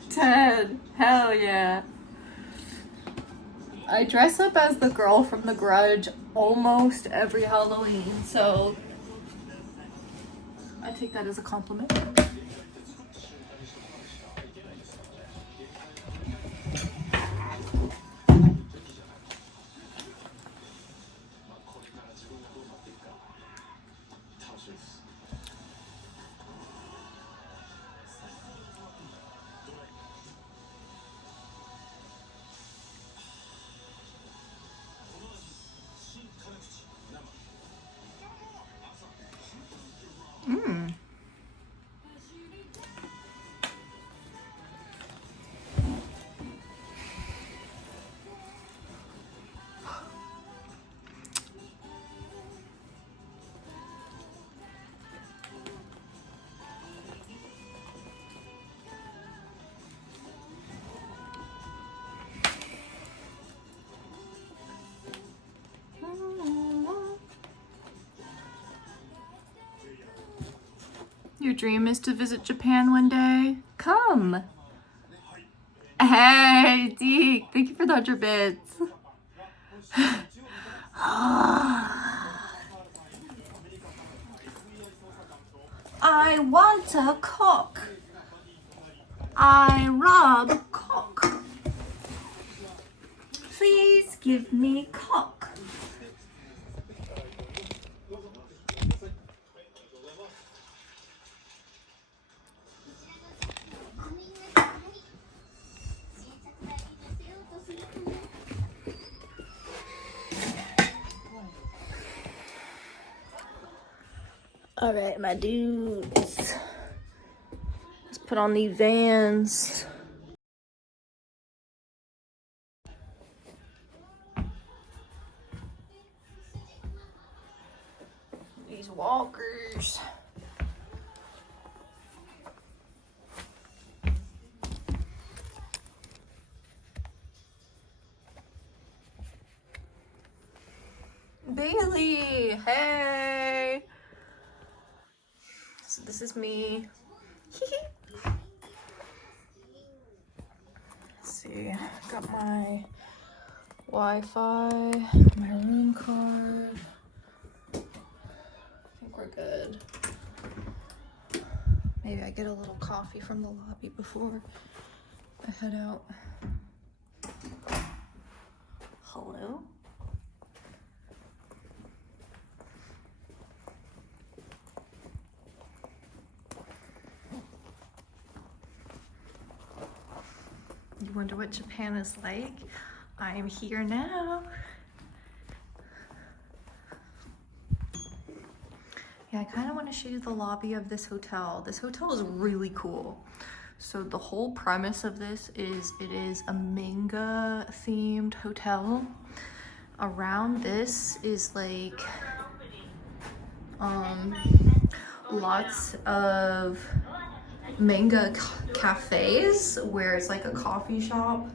Ted, hell yeah. I dress up as the girl from The Grudge almost every Halloween, so I take that as a compliment. Your dream is to visit Japan one day? Come! Hey, Deke! Thank you for the 100 bits. I want a cock. I rob cock. Please give me cock. All right, my dudes. Let's put on the Vans. walkers. Bailey, hey. So this is me. Let's see, got my Wi-Fi, my room card. I think we're good. Maybe I get a little coffee from the lobby before I head out. Hello? You wonder what Japan is like? I'm here now. Yeah, I kind of want to show you the lobby of this hotel. This hotel is really cool. So the whole premise of this is it is a manga themed hotel. Around this is like lots of manga cafes where it's like a coffee shop